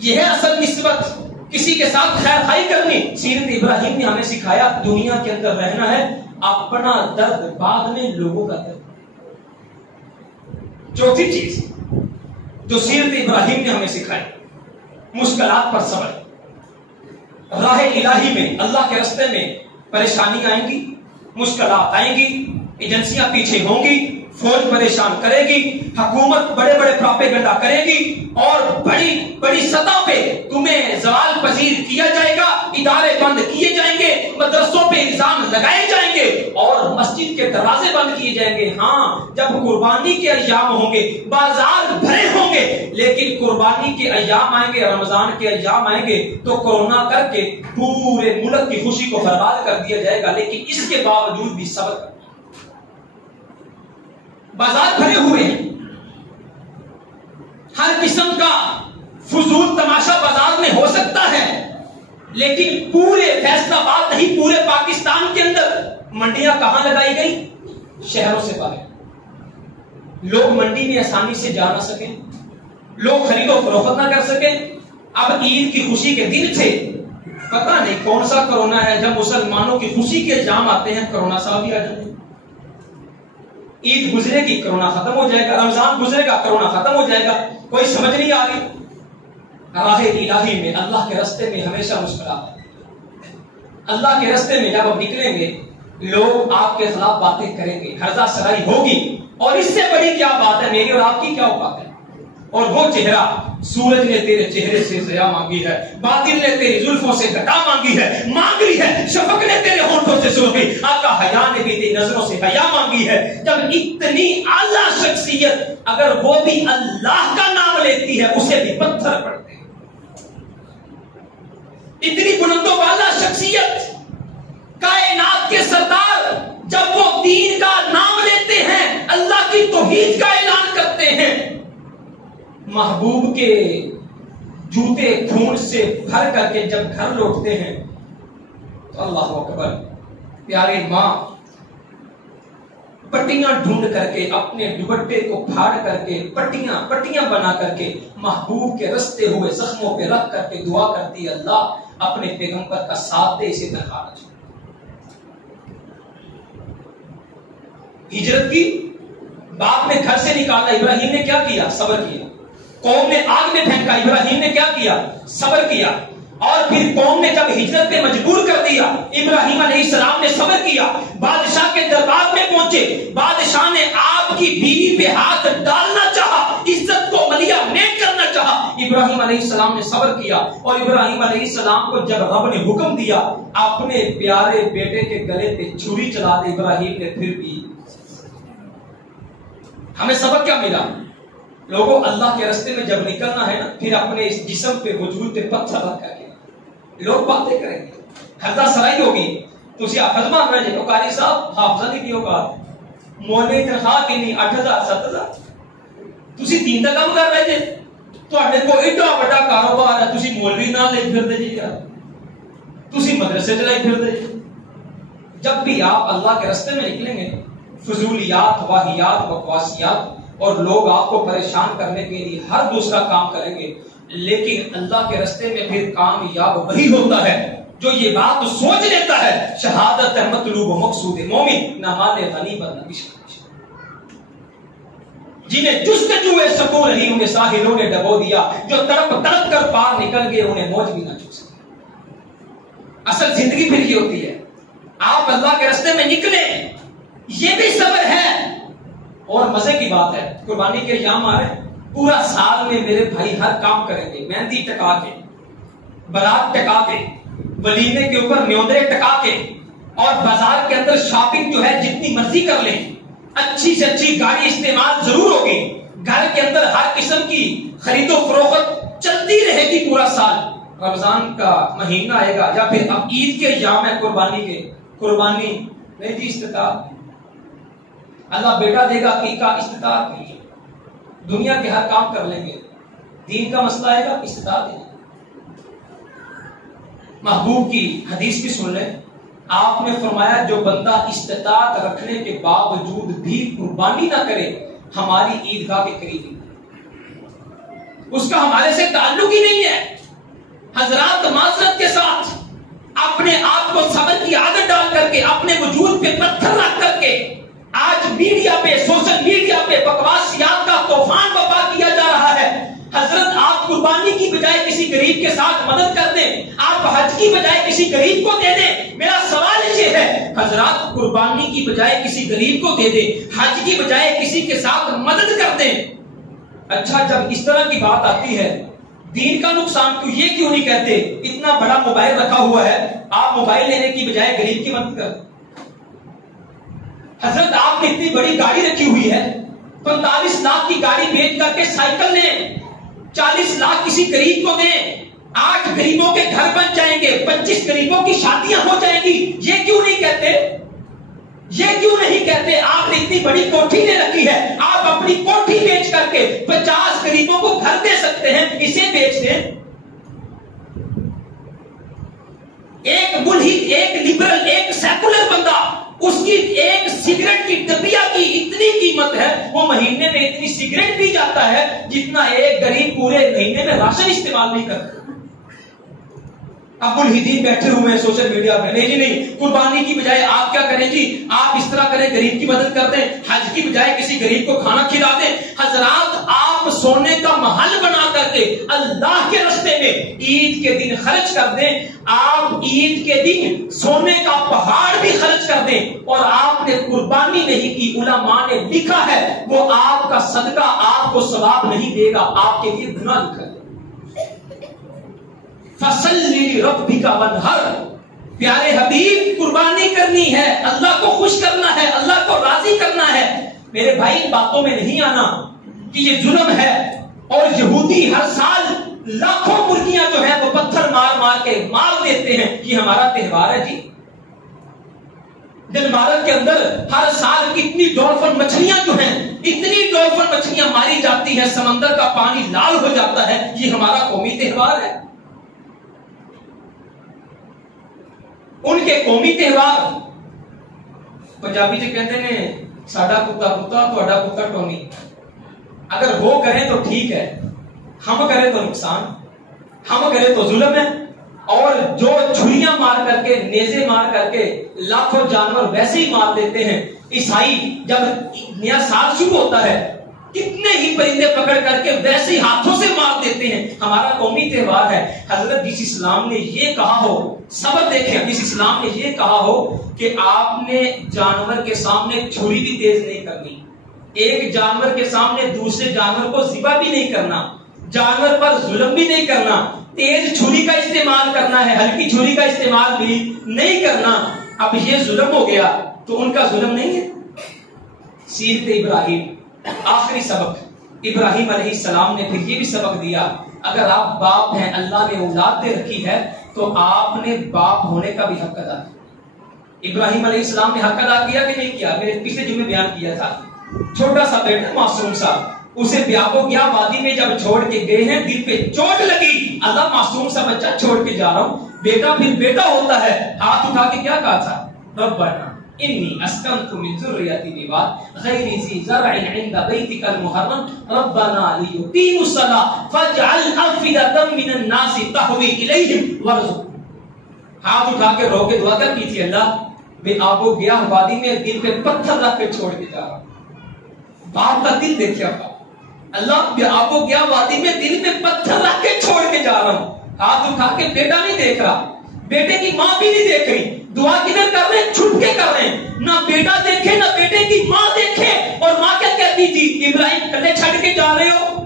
یہ ہے اصل نسبت، کسی کے ساتھ خیر خائی کرنی۔ سیرت ابراہیم نے ہمیں سکھایا دنیا کے اندر رہنا ہے، اپنا درد بعد میں لوگوں کا درد۔ چوتھی چیز جو سیرت ابراہیم نے ہمیں سکھائی، مشکلات پر صبر۔ راہ الہی میں، اللہ کے راستے میں پریشانی آئیں گی، مشکلات آئیں گی، ایجنسیاں پیچھے ہوں گی، فوج پریشان کرے گی، حکومت بڑے بڑے پروپیگنڈا کرے گی، اور بڑی بڑی سطح پہ تمہیں زوال پذیر کیا جائے گا، ادارے بند کیے جائیں گے، مدرسوں پہ الزام لگائے جائیں گے، اور مسجد کے دروازے بند کیے جائیں گے۔ ہاں جب قربانی کے ایام ہوں گے، بازار بھرے ہوں گے، لیکن قربانی کے ایام آئیں گے، رمضان کے ایام آئیں گے تو کورونا کر کے پورے ملک کی خوشی کو برباد کر دیا جائے گا، لیکن اس کے باوجود بھی صبر کرنا۔ بازار بھرے ہوئے ہیں، ہر قسم کا فضول تماشا بازار میں ہو سکتا ہے، لیکن پورے فیصل آباد نہیں، پورے پاکستان کے اندر منڈیاں کہاں لگائی گئی؟ شہروں سے باہر۔ لوگ منڈی میں آسانی سے جا نہ سکیں، لوگ خرید و فروخت نہ کر سکیں۔ اب عید کی خوشی کے دن تھے، پتہ نہیں کون سا کرونا ہے، جب مسلمانوں کی خوشی کے الزام آتے ہیں کرونا صاحب بھی آ جاتے ہیں۔ عید گزرے گی کرونا ختم ہو جائے گا، رمضان گزرے گا کرونا ختم ہو جائے گا، کوئی سمجھ نہیں آ رہی۔ راہ الہی میں، اللہ کے راستے میں ہمیشہ مشکلات ہیں۔ اللہ کے راستے میں جب آپ نکلیں گے، لوگ آپ کے خلاف باتیں کریں گے، ہرزہ سرائی ہوگی، اور اس سے بڑی کیا بات ہے، میری اور آپ کی کیا اوقات ہے؟ اور وہ چہرہ سورج نے تیرے چہرے سے ضیا مانگی ہے، باطل نے تیری زلفوں سے گھٹا مانگی ہے، مانگ لی ہے، شفق نے تیرے ہونٹوں سے سرخی، آقا حیا نے بھی تیری نظروں سے حیا مانگی ہے۔ جب اتنی اعلیٰ شخصیت اگر وہ بھی اللہ کا نام لیتی ہے اسے بھی پتھر پڑتے ہیں، اتنی بلند و بالا شخصیت کائنات کے سردار جب وہ دین کا نام لیتے ہیں، اللہ کی توحید کا اعلان کرتے ہیں، محبوب کے جوتے خون سے بھر کر کے جب گھر لوٹتے ہیں تو اللہ اکبر، پیاری ماں پٹیاں ڈھونڈ کر کے اپنے دوپٹے کو پھاڑ کر کے پٹیاں بنا کر کے محبوب کے رستے ہوئے زخموں پہ رکھ کر کے دعا کرتی ہے، اللہ اپنے پیغمبر کا ساتھ دے، اسے تنہا نہ چھوڑ۔ ہجرت کی باپ نے گھر سے نکالا، ابراہیم نے کیا کیا؟ صبر کیا۔ قوم نے آگ میں پھینکا، ابراہیم نے کیا کیا؟ صبر کیا۔ اور پھر قوم نے جب ہجرت پہ مجبور کر دیا، ابراہیم علیہ السلام نے صبر کیا، بادشاہ کے دربار میں پہنچے، بادشاہ نے آپ کی بیوی پہ ہاتھ ڈالنا چاہا، عزت کو ملیا میٹ کرنا چاہا، ابراہیم علیہ السلام نے صبر کیا۔ اور ابراہیم علیہ السلام کو جب رب نے حکم دیا اپنے پیارے بیٹے کے گلے پہ چھری چلا دے، ابراہیم نے پھر بھی۔ ہمیں سبق کیا ملا؟ لوگوں اللہ کے راستے میں جب نکلنا ہے نا، پھر اپنے اس جسم پہ وجود پہ پتھر رکھ کر کے لوگ باتیں کریں گے، حضرت سرائی ہوگی تو اسے حافظ مان رہے ہیں، قاری صاحب حافظہ نہیں کیوں کہا، مولوی تنخواہ کی نہیں 8,000 7,000 تسی دین دا کام کر رہے تھے، تو اڈے کو ایڈا بڑا کاروبار ہے، تسی مولوی نہ لے پھر دے جی یار، تسی مدرسے چلائی پھر دے جی۔ جب بھی آپ اللہ کے راستے میں نکلیں گے، فضولیات، واہیات، بکواسیات اور لوگ آپ کو پریشان کرنے کے لیے ہر دوسرا کام کریں گے، لیکن اللہ کے راستے میں پھر کامیاب وہی ہوتا ہے جو یہ بات سوچ لیتا ہے شہادت مطلوب و مقصود مومن نہ مال غنی بن جنہیں جستجو سکون رہی انہیں ساحلوں نے ڈبو دیا، جو تڑپ تڑپ کر پار نکل گئے انہیں موج بھی نہ چھو سکے۔ اصل زندگی پھر یہ ہوتی ہے، آپ اللہ کے راستے میں نکلے، یہ بھی صبر ہے۔ اور مزے کی بات ہے، قربانی کے ایام آ رہے ہیں، پورا سال میں میرے بھائی ہر کام کریں گے، مہندی ٹکا کے، برات ٹکا کے، ولیمے کے اوپر نیوندے ٹکا کے، اور بازار کے اندر شاپنگ جو ہے جتنی مرضی کر لیں، اچھی سے اچھی گاڑی استعمال ضرور ہوگی، گھر کے اندر ہر قسم کی خرید و فروخت چلتی رہے گی پورا سال۔ رمضان کا مہینہ آئے گا یا پھر اب عید کے ایام ہے قربانی کے، قربانی نہیں دی استطاعت، اللہ بیٹا دے گا عقیقہ استطاعت نہیں، دنیا کے ہر کام کر لیں گے، دین کا مسئلہ آئے گا استطاعت نہیں۔ محبوب کی حدیث بھی سن لیں، آپ نے فرمایا جو بندہ استطاعت رکھنے کے باوجود بھی قربانی نہ کرے ہماری عیدگاہ کے قریب ہی، اس کا ہمارے سے تعلق ہی نہیں ہے۔ حضرات معذرت کے ساتھ اپنے آپ کو صبر کی عادت ڈال کر کے، اپنے وجود پہ پتھر رکھ کر کے، آج میڈیا پہ، سوشل میڈیا پہ بکواسیات کا طوفان برپا کیا جا رہا ہے۔ حضرت آپ قربانی کی بجائے کسی غریب کے ساتھ مدد کر دیں، آپ حج کی بجائے کسی غریب کو دے دیں۔ میرا سوال یہ ہے حضرات، قربانی کی بجائے کسی غریب کو دے دیں، حج کی بجائے کسی کے ساتھ مدد کر دیں۔ اچھا جب اس طرح کی بات آتی ہے، دین کا نقصان کیوں، یہ کیوں نہیں کہتے اتنا بڑا موبائل رکھا ہوا ہے، آپ موبائل لینے کی بجائے غریب کی مدد کر دیں۔ حضرت آپ نے اتنی بڑی گاڑی رکھی ہوئی ہے، 45 لاکھ کی گاڑی بیچ کر کے سائیکل لیں، 40 لاکھ کسی غریب کو دیں، 8 غریبوں کے گھر بن جائیں گے، 25 غریبوں کی شادیاں ہو جائیں گی۔ یہ کیوں نہیں کہتے، یہ کیوں نہیں کہتے آپ نے اتنی بڑی کوٹھی لے رکھی ہے، آپ اپنی کوٹھی بیچ کر کے 50 غریبوں کو گھر دے سکتے ہیں، اسے بیچ دیں۔ ایک ملحد، ایک لبرل، ایک سیکولر بندہ، اس کی ایک سگریٹ کی ڈبیا کی اتنی قیمت ہے، وہ مہینے میں اتنی سگریٹ پی جاتا ہے جتنا ایک غریب پورے مہینے میں راشن استعمال نہیں کرتا۔ اب ملحدین بیٹھے ہوئے ہیں سوشل میڈیا پہ، نہیں جی نہیں، قربانی کی بجائے آپ کیا کریں جی، آپ اس طرح کریں، غریب کی مدد کر دیں، حج کی بجائے کسی غریب کو کھانا کھلا دیں۔ حضرات آپ سونے کا محل بنا کر کے اللہ کے راستے میں عید کے دن خرچ کر دیں، آپ عید کے دن سونے کا پہاڑ بھی خرچ کر دیں، اور آپ نے قربانی نہیں کی، علماء نے لکھا ہے وہ آپ کا صدقہ آپ کو ثواب نہیں دے گا، آپ کے لیے گناہ لکھا ہے۔ فصلی ربک وانحر، پیارے حبیب قربانی کرنی ہے، اللہ کو خوش کرنا ہے، اللہ کو راضی کرنا ہے۔ میرے بھائی باتوں میں نہیں آنا کہ یہ ظلم ہے، اور یہودی ہر سال لاکھوں مرغیاں جو ہیں وہ پتھر مار مار کے مار دیتے ہیں، یہ ہمارا تہوار ہے جی۔ ڈنمارک کے اندر ہر سال کتنی ڈولفن مچھلیاں جو ہیں، اتنی ڈولفن مچھلیاں ماری جاتی ہیں، سمندر کا پانی لال ہو جاتا ہے، یہ ہمارا قومی تہوار ہے۔ ان کے قومی تہوار، پنجابی جو کہتے ہیں ساڈا کتا کتا تہاڈا کتا ٹومی، اگر وہ کریں تو ٹھیک ہے، ہم کریں تو نقصان، ہم کریں تو ظلم ہے۔ اور جو چھریاں مار کر کے، نیزے مار کر کے لاکھوں جانور ویسے ہی مار دیتے ہیں۔ عیسائی جب نیا سال شروع ہوتا ہے کتنے ہی پرندے پکڑ کر کے ویسے ہی ہاتھوں سے مار دیتے ہیں، ہمارا قومی تہوار ہے۔ حضرت جس اسلام نے یہ کہا ہو، صبر دیکھیں، جس اسلام نے یہ کہا ہو کہ آپ نے جانور کے سامنے چھری بھی تیز نہیں کرنی، ایک جانور کے سامنے دوسرے جانور کو ذبح بھی نہیں کرنا، جانور پر ظلم بھی نہیں کرنا، تیز چھری کا استعمال کرنا ہے، ہلکی چھری کا استعمال بھی نہیں کرنا۔ اب یہ ظلم ہو گیا تو ان کا ظلم نہیں ہے۔ سیرت ابراہیم، آخری سبق، ابراہیم علیہ السلام نے پھر یہ بھی سبق دیا، اگر آپ باپ ہیں، اللہ نے اولاد دے رکھی ہے تو آپ نے باپ ہونے کا بھی حق ادا کیا۔ ابراہیم علیہ السلام نے حق ادا کیا کہ نہیں کیا؟ میں نے پچھلے جمعے بیان کیا تھا، چھوٹا سا بیٹا معصوم سا، اسے بیابو گیا وادی میں جب چھوڑ کے گئے ہیں، دل پہ چوٹ لگی، اللہ معصوم سا بچہ چھوڑ کے جا رہا ہوں، بیٹا پھر بیٹا ہوتا ہے، ہاتھ اٹھا کے کیا کہا تھا؟ ربنا انی اسکنت من ذریتی بواد غیر ذی زرع عند بیتک المحرم ربنا لیقیموا الصلاۃ فاجعل افئدۃ من الناس تهوی الیہم وارزقهم۔ ہاتھ اٹھا کے رو کے دعا کر کی تھی، اللہ میں آبو گیا وادی میں دل پہ پتھر رکھ کے چھوڑ کے جا رہا ہوں۔ باپ کا دل دیکھیا اللہ، میں آبو گیا وادی میں دل پہ پتھر رکھ کے چھوڑ کے جا رہا ہوں، ہاتھ اٹھا کے بیٹا نہیں دیکھ رہا، بیٹے کی ماں بھی نہیں دیکھ رہی، دعا کدھر کر رہے ہیں؟ چھپ کے کر رہے ہیں، نہ بیٹا دیکھے نہ بیٹے کی ماں دیکھے۔ اور ماں کیا کہتی تھی؟ ابراہیم کلے چھڑ کے جا رہے ہو؟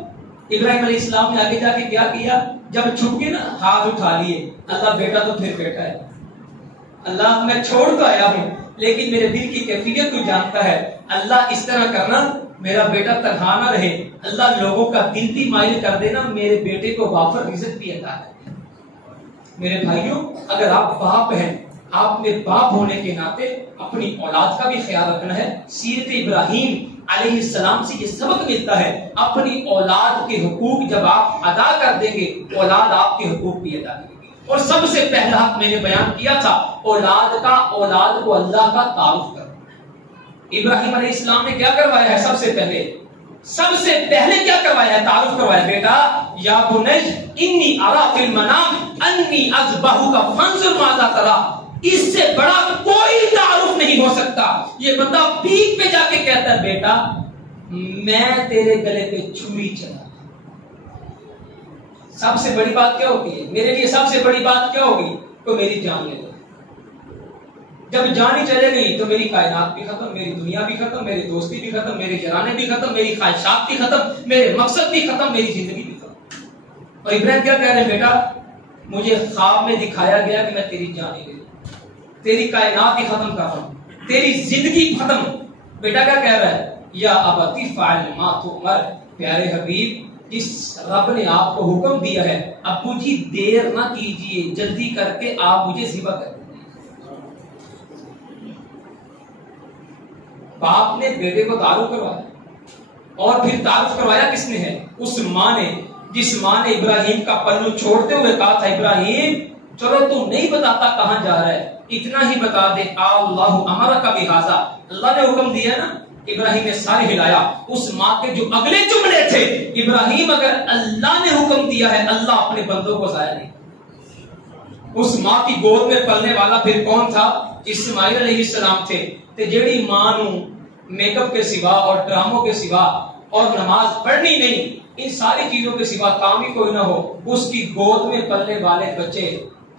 ابراہیم علیہ السلام نے آگے جا کے کیا کیا؟ جب چھپ کے نا ہاتھ اٹھا لیے، اللہ بیٹا تو پھر بیٹا ہے، اللہ میں چھوڑ تو آیا ہوں لیکن میرے دل کی کیفیت تو جانتا ہے، اللہ اس طرح کرنا میرا بیٹا تنہا نہ رہے، اللہ لوگوں کا دل بھی مائل کر دینا، میرے بیٹے کو وافر رزق بھی عطا ہے۔ میرے بھائیوں، اگر آپ باپ ہیں، آپ نے باپ ہونے کے ناطے اپنی اولاد کا بھی خیال رکھنا ہے۔ سیرت ابراہیم علیہ السلام سے یہ سبق ملتا ہے، اپنی اولاد کے حقوق جب آپ ادا کر دیں گے، اولاد آپ کے حقوق بھی ادا کرے گی۔ اور سب سے پہلا حق میں نے بیان کیا تھا، اولاد کو اللہ کا تعارف کرنا۔ ابراہیم علیہ السلام نے کیا کروایا ہے؟ سب سے پہلے کیا کروایا ہے؟ تعارف کروایا، بیٹا یا بنی انی ارا فی المنام انی اذبحک فانظر ماذا تری، اس سے بڑا کوئی تعارف نہیں ہو سکتا۔ یہ بندہ پیٹھ پہ جا کے کہتا ہے، بیٹا میں تیرے گلے پہ چھری چلا۔ سب سے بڑی بات کیا ہوگی؟ میرے لیے سب سے بڑی بات کیا ہوگی؟ تو میری جان لے لو۔ جب جان ہی چلے گئی تو میری کائنات بھی ختم، میری دنیا بھی ختم، میری دوستی بھی ختم، میرے یارانے بھی ختم، میری خواہشات بھی ختم، میرے مقصد بھی ختم، میری زندگی بھی ختم۔ اور ابراہیم کیا کہہ رہے ہیں؟ بیٹا مجھے خواب میں دکھایا گیا کہ میں تیری جان ہی لے لوں، تیری کائنات ہی ختم کر رہا ہوں، تیری زندگی ختم۔ بیٹا کیا کہہ رہا ہے؟ یا ابتی فعل ما تؤمر، پیارے حبیب جس رب نے آپ کو حکم دیا ہے، ابو جی دیر نہ کیجئے، جلدی کر کے آپ مجھے ذبح کر دیں۔ باپ نے بیٹے کو تعارف کروایا، اور پھر تعارف کروایا کس نے ہے؟ اس ماں نے، جس ماں نے ابراہیم کا پلو چھوڑتے ہوئے کہا تھا، ابراہیم چلو تو نہیں بتاتا کہاں جا رہا ہے، اتنا ہی بتا دے، اللہ امرک بہذا، اللہ نے حکم دیا نا۔ ابراہیم نے سارے ہلایا۔ اس ماں کے جو اگلے جملے تھے، ابراہیم اگر اللہ نے حکم دیا ہے، اللہ اپنے بندوں کو ضائع نہیں۔ اس ماں کی گود میں پلنے والا پھر کون تھا؟ اسماعیل علیہ السلام تھے. تے جیڑی ماں نو میک اپ کے سوا اور ڈراموں کے سوا اور نماز پڑھنی نہیں، ان ساری چیزوں کے سوا کام ہی کوئی نہ ہو، اس کی گود میں پلنے والے بچے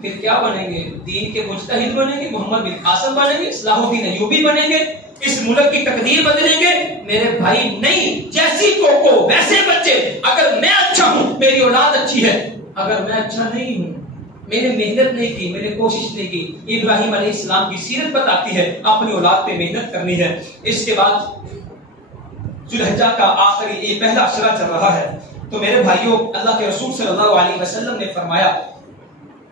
پھر کیا بنیں گے؟ دین کے مجتہد بنیں گے، محمد بن قاسم بنیں گے، صلاح الدین ایوبی بنیں گے، اس ملک کی تقدیر بدلیں گے؟ میرے بھائی نہیں. جیسی کوکو ویسے بچے. اگر میں اچھا ہوں میری اولاد اچھی ہے، اگر میں اچھا نہیں ہوں، میں نے محنت نہیں کی، میں نے کوشش نہیں کی. ابراہیم علیہ السلام کی سیرت بتاتی ہے اپنی اولاد پہ محنت کرنی ہے. اس کے بعد ذوالحجہ کا آخری یہ پہلا عشرہ چل رہا ہے. تو میرے بھائیوں، اللہ کے رسول صلی اللہ علیہ وسلم نے فرمایا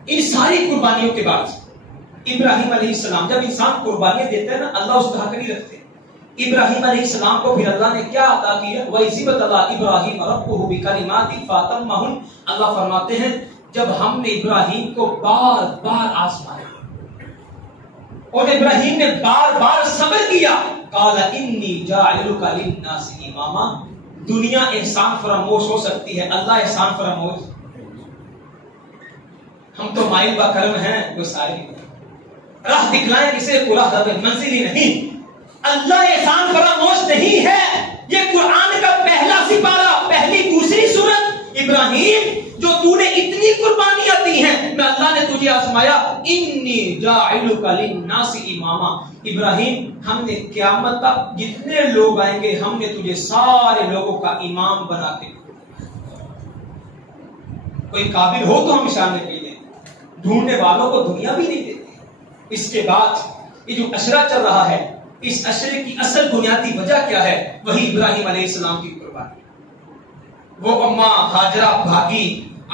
ان ساری قربانیوں کے بعد ابراہیم علیہ السلام، جب انسان قربانیاں دیتا ہے نا، اللہ اس کا حق نہیں رکھتے. ابراہیم علیہ السلام کو پھر اللہ نے کیا عطا کیا؟ وَإِذِ ابْتَلَىٰ إِبْرَاهِيمَ رَبُّهُ بِكَلِمَاتٍ فَأَتَمَّهُنَّ. اللہ فرماتے ہیں جب ہم نے ابراہیم کو بار بار آزمایا اور ابراہیم نے بار بار صبر کیا، قَالَ إِنِّي جَاعِلُكَ لِلنَّاسِ إِمَامًا. دنیا احسان فراموش ہو سکتی ہے، اللہ احسان فراموش. ہم تو مائل با کرم ہیں، وہ ساری راہ دکھلائیں کسے کو راہ دے منزل ہی نہیں. اللہ احسان فراموش نہیں ہے. یہ قرآن کا پہلا سپارہ، پہلی دوسری سورت. ابراہیم جو تو نے اتنی قربانیاں دی ہیں، میں اللہ نے تجھے آزمایا. انی جاعلک للناس اماما. ابراہیم ہم نے قیامت تک جتنے لوگ آئیں گے ہم نے تجھے سارے لوگوں کا امام بنا کے. کوئی قابل ہو تو ہم اشارے کے لیے، ڈھونڈنے والوں کو دنیا بھی نہیں دیتے. اس کے بعد یہ جو عشرہ چل رہا ہے، اس عشرے کی اصل بنیادی وجہ کیا ہے؟ وہی ابراہیم علیہ السلام کی قربانی. وہ اماں ہاجرہ بھاگی،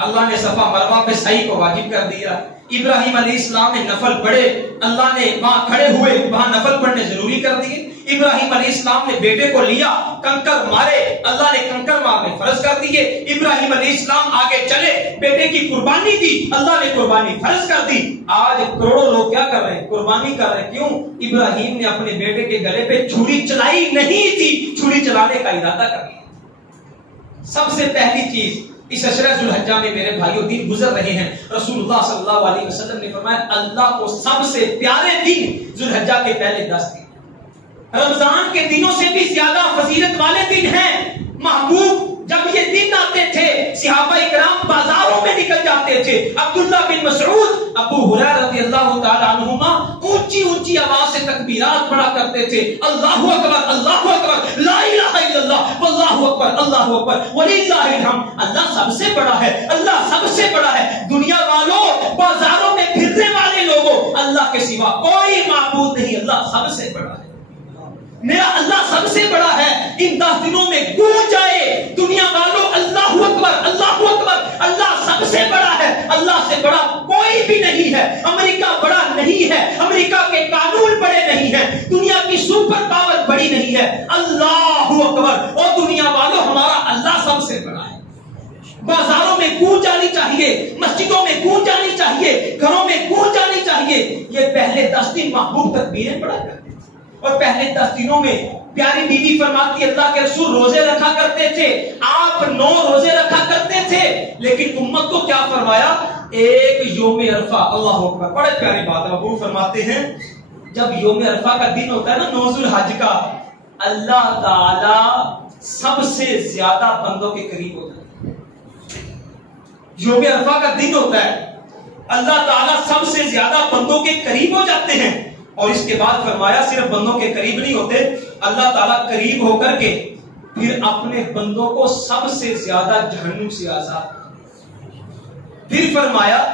اللہ نے صفا مروہ پہ سعی کو واجب کر دیا. ابراہیم علیہ السلام نے نفل پڑھے، اللہ نے وہاں کھڑے ہوئے وہاں نفل پڑھنے ضروری کر دیے. ابراہیم علیہ السلام نے بیٹے کو لیا، کنکر مارے، اللہ نے کنکر مارنے فرض کر دیے. ابراہیم علیہ السلام آگے چلے، بیٹے کی قربانی دی، اللہ نے قربانی فرض کر دی. آج کروڑوں لوگ کیا کر رہے ہیں؟ قربانی کر رہے ہیں. کیوں؟ ابراہیم نے اپنے بیٹے کے گلے پہ چھری چلائی نہیں تھی، چھری چلانے کا ارادہ کر لیا. سب سے پہلی چیز اس عشرہ ذوالحجہ میں میرے بھائیوں دن گزر رہے ہیں. رسول اللہ صلی اللہ علیہ وسلم نے فرمایا اللہ کو سب سے پیارے دن ذوالحجہ کے پہلے 10 دن رمضان کے دنوں سے بھی زیادہ فضیلت والے دن ہیں. محبوب جب یہ دن آتے تھے صحابہ اکرام بازاروں میں نکل جاتے تھے. عبداللہ بن مسعود، ابو ہریرہ رضی اللہ تعالی عنہما اونچی اونچی آواز سے تکبیرات پڑھا کرتے تھے. اللہ اکبر، اللہ اکبر، لا الہ الا اللہ، واللہ اکبر، اللہ اکبر، وللہ الحمد. اللہ سب سے بڑا ہے، اللہ سب سے بڑا ہے. دنیا والوں، بازاروں میں پھرنے والے لوگوں، اللہ کے سوا کوئی معبود نہیں، اللہ سب سے بڑا ہے. میرا اللہ سب سے بڑا ہے. ان 10 دنوں میں گونج جائے دنیا والوں اللہ اکبر، اللہ اکبر، اللہ سب سے بڑا ہے، اللہ سے بڑا کوئی بھی نہیں ہے. امریکہ بڑا نہیں ہے، امریکہ کے قانون بڑے نہیں ہیں، دنیا کی سپر پاور بڑی نہیں ہے. اللہ اکبر. اور دنیا والوں ہمارا اللہ سب سے بڑا ہے. بازاروں میں گونج جانی چاہیے، مسجدوں میں گونج جانی چاہیے، گھروں میں گونج جانی چاہیے. یہ پہلے 10 دن محبوب تکبیریں پڑھا کرتے تھے. اور پہلے 10 دنوں میں پیاری بیوی فرماتی اللہ کے رسول روزے رکھا کرتے تھے، آپ 9 روزے رکھا کرتے تھے. لیکن امت کو کیا فرمایا؟ ایک یوم عرفہ. اللہ اکبر، بڑے پیاری بات ہے. وہ فرماتے ہیں جب یوم عرفہ کا دن ہوتا ہے نا، 9 ذوالحج کا، اللہ تعالی سب سے زیادہ بندوں کے قریب ہوتا ہے. یوم عرفہ کا دن ہوتا ہے، اللہ تعالی سب سے زیادہ بندوں کے قریب ہو جاتے ہیں. اور اس کے بعد فرمایا صرف بندوں کے قریب نہیں ہوتے، اللہ تعالیٰ قریب ہو کر کے پھر اپنے بندوں کو سب سے زیادہ جہنم سے آزاد. پھر فرمایا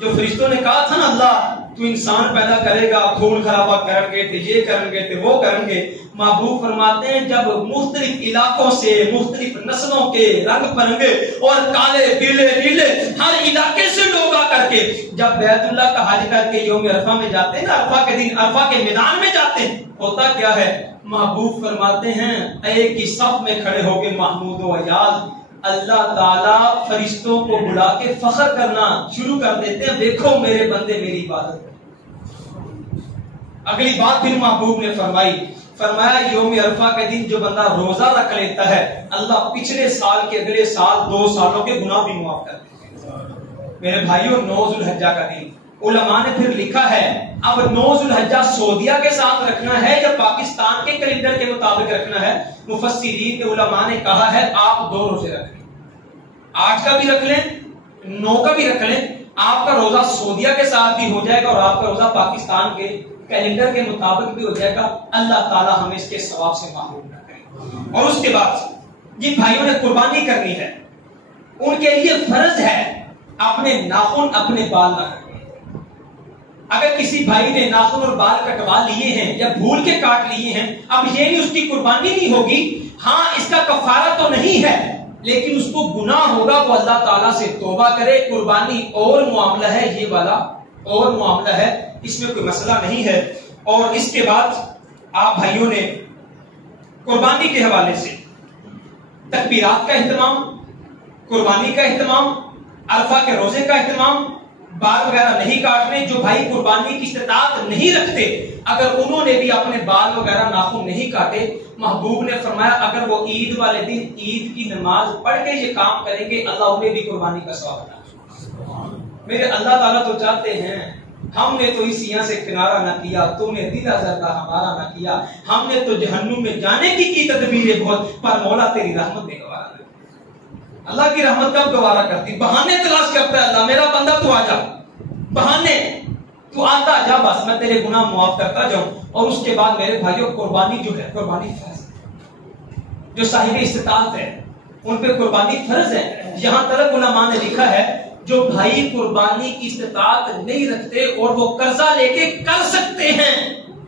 جو فرشتوں نے کہا تھا نا اللہ تو انسان پیدا کرے گا، خون خرابہ کریں گے، یہ کریں گے، وہ کریں گے. محبوب فرماتے ہیں جب مختلف علاقوں سے مختلف نسلوں کے رنگ برنگے اور کالے پیلے نیلے ہر علاقے سے لوگ آ کر کے جب بیت اللہ کا حج کر کے یوم عرفہ میں جاتے ہیں نا، عرفہ کے دن عرفہ کے میدان میں جاتے ہیں، ہوتا کیا ہے؟ محبوب فرماتے ہیں ایک ہی صف میں کھڑے ہو کے محمود و عیاض اللہ تعالیٰ فرشتوں کو بلا کے فخر کرنا شروع کر دیتے ہیں، دیکھو میرے بندے میری عبادت. اگلی بات پھر محبوب نے فرمایا یوم عرفہ کے دن جو بندہ روزہ رکھ لیتا ہے اللہ پچھلے سال کے اگلے سال 2 سالوں کے گناہ بھی معاف کر دیتے ہیں. میرے بھائیوں 9 ذوالحجہ کا دن علماء نے پھر لکھا ہے اب 9 ذوالحجہ سعودیہ کے ساتھ رکھنا ہے یا پاکستان کے کیلنڈر کے مطابق رکھنا ہے؟ مفسرین کے علماء نے کہا ہے آپ 2 روزے رکھ لیں، 8 کا بھی رکھ لیں 9 کا بھی رکھ لیں، آپ کا روزہ سعودیہ کے ساتھ بھی ہو جائے گا اور آپ کا روزہ پاکستان کے کیلنڈر کے مطابق بھی ہو جائے گا۔ اللہ تعالی ہمیں اس کے ثواب سے محروم نہ کرے۔ اور اس کے بعد جن بھائیوں نے قربانی کرنی ہے ان کے لیے فرض ہے اپنے ناخن اپنے بال نہ کٹیں۔ اگر کسی بھائی نے ناخن اور بال کٹوا لیے ہیں یا بھول کے کاٹ لیے ہیں، اب یہ نہیں اس کی قربانی نہیں ہوگی، ہاں اس کا کفارہ تو نہیں ہے لیکن اس کو گناہ ہوگا، وہ اللہ تعالیٰ سے توبہ کرے۔ قربانی اور معاملہ ہے، یہ والا اور معاملہ ہے، اس میں کوئی مسئلہ نہیں ہے۔ اور اس کے بعد آپ بھائیوں نے قربانی کے حوالے سے تکبیرات کا اہتمام، قربانی کا اہتمام، عرفہ کے روزے کا اہتمام، بال وغیرہ نہیں کاٹنے۔ جو بھائی قربانی کی استطاعت نہیں رکھتے اگر انہوں نے بھی اپنے بال وغیرہ ناخن نہیں کاٹے، محبوب نے فرمایا اگر وہ عید والے دن عید کی نماز پڑھ کے یہ کام کریں گے اللہ انہیں بھی قربانی کا ثواب عطا کرے۔ میرے اللہ تعالیٰ تو چاہتے ہیں ہم نے تو اس یہاں سے کنارہ نہ کیا، تو نے دل ازردہ ہمارا نہ کیا، ہم نے تو جہنم میں جانے کی تدبیریں بہت، پر مولا تیری رحمت نے گوارا نہیں۔ اللہ کی رحمت کب گوارا کرتی؟ بہانے تلاش کرتا ہے اللہ، میرا بندہ تو آ جا، بہانے تو آتا جا، بس میں تیرے گناہ معاف کرتا جاؤں۔ اور اس کے بعد میرے بھائیوں قربانی جو ہے، قربانی فرض ہے، جو صاحب استطاعت ہے ان پہ قربانی فرض ہے۔ یہاں تک علماء نے لکھا ہے جو بھائی قربانی کی استطاعت نہیں رکھتے اور وہ قرضہ لے کے کر سکتے ہیں،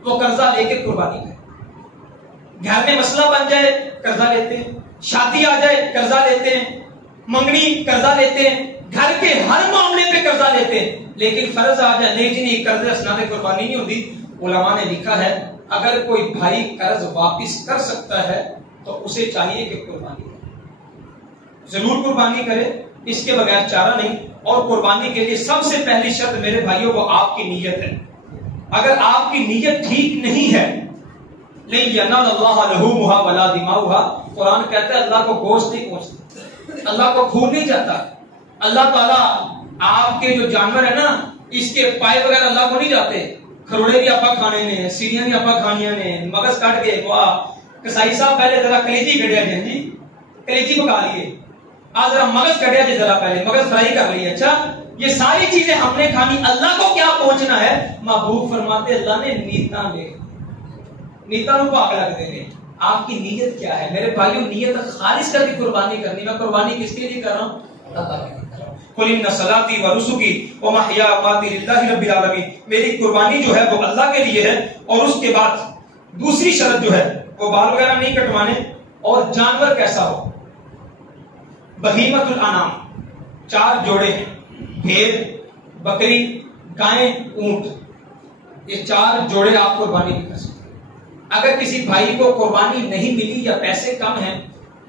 وہ قرضہ لے کے قربانی کریں۔ گھر میں مسئلہ بن جائے قرضہ لیتے ہیں، شادی آ جائے قرضہ لیتے ہیں، منگنی قرضہ لیتے ہیں، گھر کے ہر معاملے پہ قرضہ لیتے ہیں، لیکن فرض آ جائے نہیں جی نہیں قرض اسناد قربانی نہیں ہوتی۔ علماء نے لکھا ہے اگر کوئی بھائی قرض واپس کر سکتا ہے تو اسے چاہیے کہ قربانی کرے، ضرور قربانی کرے، اس کے بغیر چارہ نہیں۔ اور قربانی کے لیے سب سے پہلی شرط میرے بھائیوں وہ آپ کی نیت ہے۔ اگر آپ کی نیت ٹھیک نہیں ہے، نہیں ینال اللہ لحومھا ولا دماؤھا، قرآن کہتا ہے اللہ کو گوشت نہیں پہنچتا، اللہ کو خون نہیں جاتا۔ اللہ تعالیٰ آپ کے جو جانور ہے نا اس کے پائے وغیرہ اللہ کو نہیں جاتے، کھروڑے بھی آپ کھانے نے، سیڑھیاں بھی آپ کھانیاں نے، مغز کاٹ کے واہ کسائی صاحب پہلے ذرا کلیجی کٹیا جائیں جی، کلیجی پکا لیے، آج ذرا مغز کٹیا جائے، ذرا پہلے مغز فرائی کر لیے۔ اچھا یہ ساری چیزیں ہم نے کھانی، اللہ کو کیا پہنچنا ہے؟ محبوب فرماتے اللہ نے نیتاں لے، نیتاں کو پاک لگ دے گے۔ آپ کی نیت کیا ہے میرے بھائیوں؟ نیت خالص کر کے قربانی کرنی۔ میں قربانی کس کے لیے کر رہا ہوں؟ اللہ کے لیے کر رہا ہوں۔ قل ان صلاتی و نسکی و محیا و مماتی للہ رب العالمین، میری قربانی جو ہے وہ اللہ کے لیے ہے۔ اور اس کے بعد دوسری شرط جو ہے وہ بال وغیرہ نہیں کٹوانے، اور جانور کیسا ہو؟ بہیمۃ الانام، 4 جوڑے ہیں، بھیڑ، بکری، گائے، اونٹ، یہ 4 جوڑے آپ قربانی نہیں کر سکتے۔ اگر کسی بھائی کو قربانی نہیں ملی یا پیسے کم ہیں،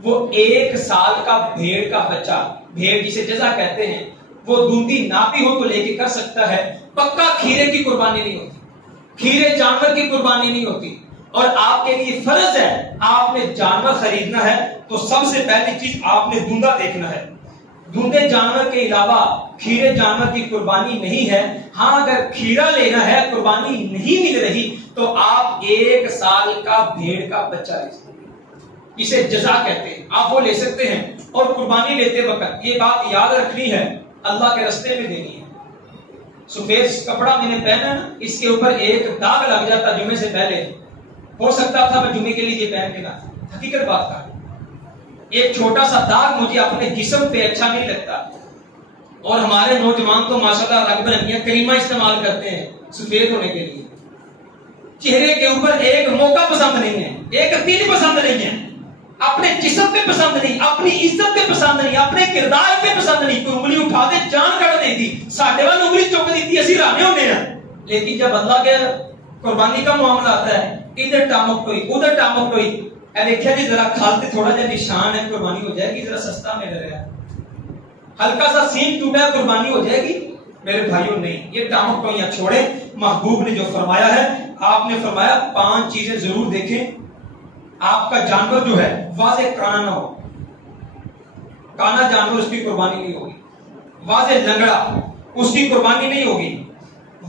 وہ 1 سال کا بھیڑ کا بچہ، بھیڑ جسے جزا کہتے ہیں، وہ دودھی نہ بھی ہو تو لے کے کر سکتا ہے۔ پکا کھیرے کی قربانی نہیں ہوتی، کھیرے جانور کی قربانی نہیں ہوتی۔ اور آپ کے لیے فرض ہے آپ نے جانور خریدنا ہے تو سب سے پہلی چیز آپ نے دوندا دیکھنا ہے۔ دودھے جانور کے علاوہ کھیرے جانور کی قربانی نہیں ہے۔ ہاں اگر کھیرا لینا ہے قربانی نہیں مل رہی تو آپ 1 سال کا بھیڑ کا بچہ لے سکتے ہیں، اسے جزا کہتے ہیں، آپ وہ لے سکتے ہیں۔ اور قربانی لیتے وقت یہ بات یاد رکھنی ہے اللہ کے راستے میں دینی ہے۔ سفید کپڑا میں نے پہنا نا، اس کے اوپر ایک داغ لگ جاتا جمعے سے پہلے، ہو سکتا تھا میں جمعے کے لیے یہ پہن کے نہ، حقیقت بات تھا، ایک چھوٹا سا داغ مجھے اپنے جسم پہ اچھا نہیں لگتا۔ اور ہمارے نوجوان تو ماشاءاللہ رنگ برنگیاں کریمہ استعمال کرتے ہیں سفید ہونے کے لیے۔ چہرے کے اوپر ایک موقع پسند نہیں ہے، ایک دن پسند نہیں ہے، اپنے جسم پہ پسند نہیں، اپنی عزت پہ پسند نہیں، اپنے کردار پہ پسند نہیں۔ کوئی انگلی اٹھا دے جان کٹ دے دی، ساڈے وال انگلی چک دیتی اسی رانے ہونے ہیں۔ لیکن جب اللہ کے قربانی کا معاملہ آتا ہے، ادھر ٹامک کوئی ادھر ٹامک کوئی، اے دیکھیں جی ذرا کھالتے تھوڑا جا نشان ہے قربانی ہو جائے گی، ذرا سستا مل رہا ہے، ہلکا سا سین ٹوٹا قربانی ہو جائے گی۔ میرے بھائیوں نہیں، یہ ٹامک کوئیاں چھوڑے۔ محبوب نے جو فرمایا ہے، آپ نے فرمایا 5 چیزیں ضرور دیکھیں۔ آپ کا جانور جو ہے واضح کانا نہ ہو، کانا جانور اس کی قربانی نہیں ہوگی، واضح لنگڑا اس کی قربانی نہیں ہوگی،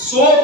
100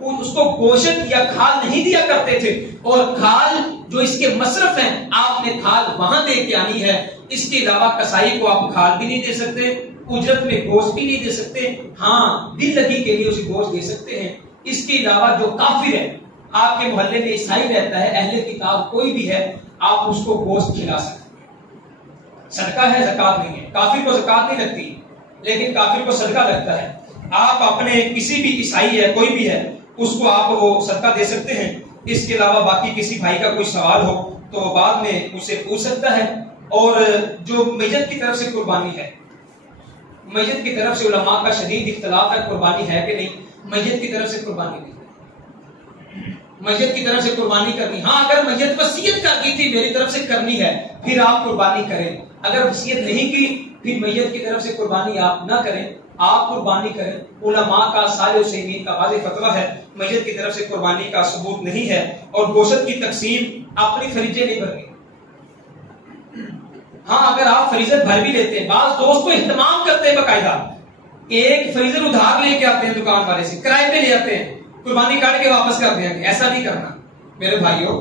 اس کو گوشت یا کھال نہیں دیا کرتے تھے، اور کھال جو اس کے مصرف ہیں آپ نے کھال وہاں دے کے آنی ہے۔ اس کے علاوہ کسائی کو آپ کھال بھی نہیں دے سکتے، اجرت میں گوشت بھی نہیں دے سکتے، ہاں دل لگی کے لیے اسے گوشت دے سکتے ہیں۔ اس کے علاوہ جو کافر ہے، آپ کے محلے میں عیسائی رہتا ہے، اہل کتاب کوئی بھی ہے، آپ اس کو گوشت کھلا سکتے ہیں۔ صدقہ ہے، زکات نہیں ہے۔ کافر کو زکات نہیں لگتی، لیکن کافر کو صدقہ لگتا ہے۔ آپ اپنے کسی بھی عیسائی ہے، کوئی بھی ہے، اس کو آپ وہ صدقہ دے سکتے ہیں۔ اس کے علاوہ باقی کسی بھائی کا کوئی سوال ہو تو بعد میں اسے پوچھ سکتا ہے۔ اور جو میت کی طرف سے قربانی ہے، میت کی طرف سے علماء کا شدید اختلاف ہے قربانی ہے کہ نہیں۔ میت کی طرف سے قربانی نہیں، میت کی طرف سے قربانی کرنی، ہاں اگر میت وصیت کر دی تھی میری طرف سے کرنی ہے پھر آپ قربانی کریں، اگر وصیت نہیں کی پھر میت کی طرف سے قربانی آپ نہ کریں، آپ قربانی کریں۔ علماء کا صالح عثیمین کا واضح فتویٰ ہے میت کی طرف سے قربانی کا ثبوت نہیں ہے۔ اور گوشت کی تقسیم اپنی فریضے نہیں بھرنی، ہاں اگر آپ فریضے بھر بھی لیتے ہیں، بعض دوست کو اہتمام کرتے ہیں، باقاعدہ ایک فریضے ادھار لے کے آتے ہیں دکان والے سے، کرائے پہ لے آتے ہیں، قربانی کاٹ کے واپس کر دیں گے۔ ایسا نہیں کرنا میرے بھائیوں۔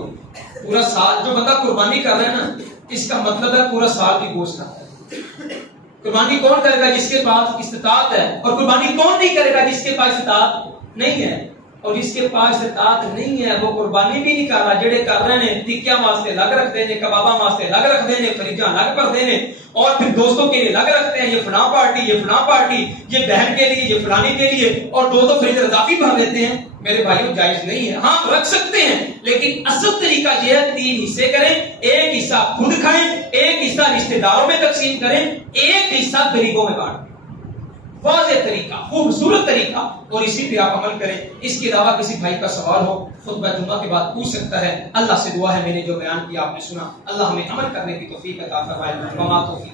پورا سال جو بندہ قربانی کر رہا ہے نا، اس کا مطلب ہے پورا سال کی گوشت کھاتا ہے۔ قربانی کون کرے گا؟ جس کے پاس استطاعت ہے، اور قربانی کون نہیں کرے گا؟ جس کے پاس استطاعت نہیں ہے، اور جس کے پاس استطاعت نہیں ہے وہ قربانی بھی نہیں کر رہا۔ جڑے کر رہے ہیں ٹکیا واسطے الگ رکھ دینے، کبابا واسطے الگ رکھ دینے، فریجاں الگ کر دینے، اور پھر دوستوں کے لیے الگ رکھتے ہیں، یہ فلاں پارٹی، یہ فلاں پارٹی، یہ بہن کے لیے، یہ فلانی کے لیے، اور دو فریج اضافی بھر دیتے ہیں۔ میرے بھائیوں جائز نہیں ہے، ہاں رکھ سکتے ہیں، لیکن اصل طریقہ یہ ہے 3 حصے کریں، ایک حصہ خود کھائیں، ایک حصہ رشتہ داروں میں تقسیم کریں، ایک حصہ غریبوں میں بانٹیں۔ واضح طریقہ، خوبصورت طریقہ، اور اسی پہ آپ عمل کریں۔ اس کے علاوہ کسی بھائی کا سوال ہو خطبہ جمعہ کے بعد پوچھ سکتا ہے۔ اللہ سے دعا ہے میں نے جو بیان کیا آپ نے سنا، اللہ ہمیں عمل کرنے کی توفیق عطا فرمائے۔ وما توفیق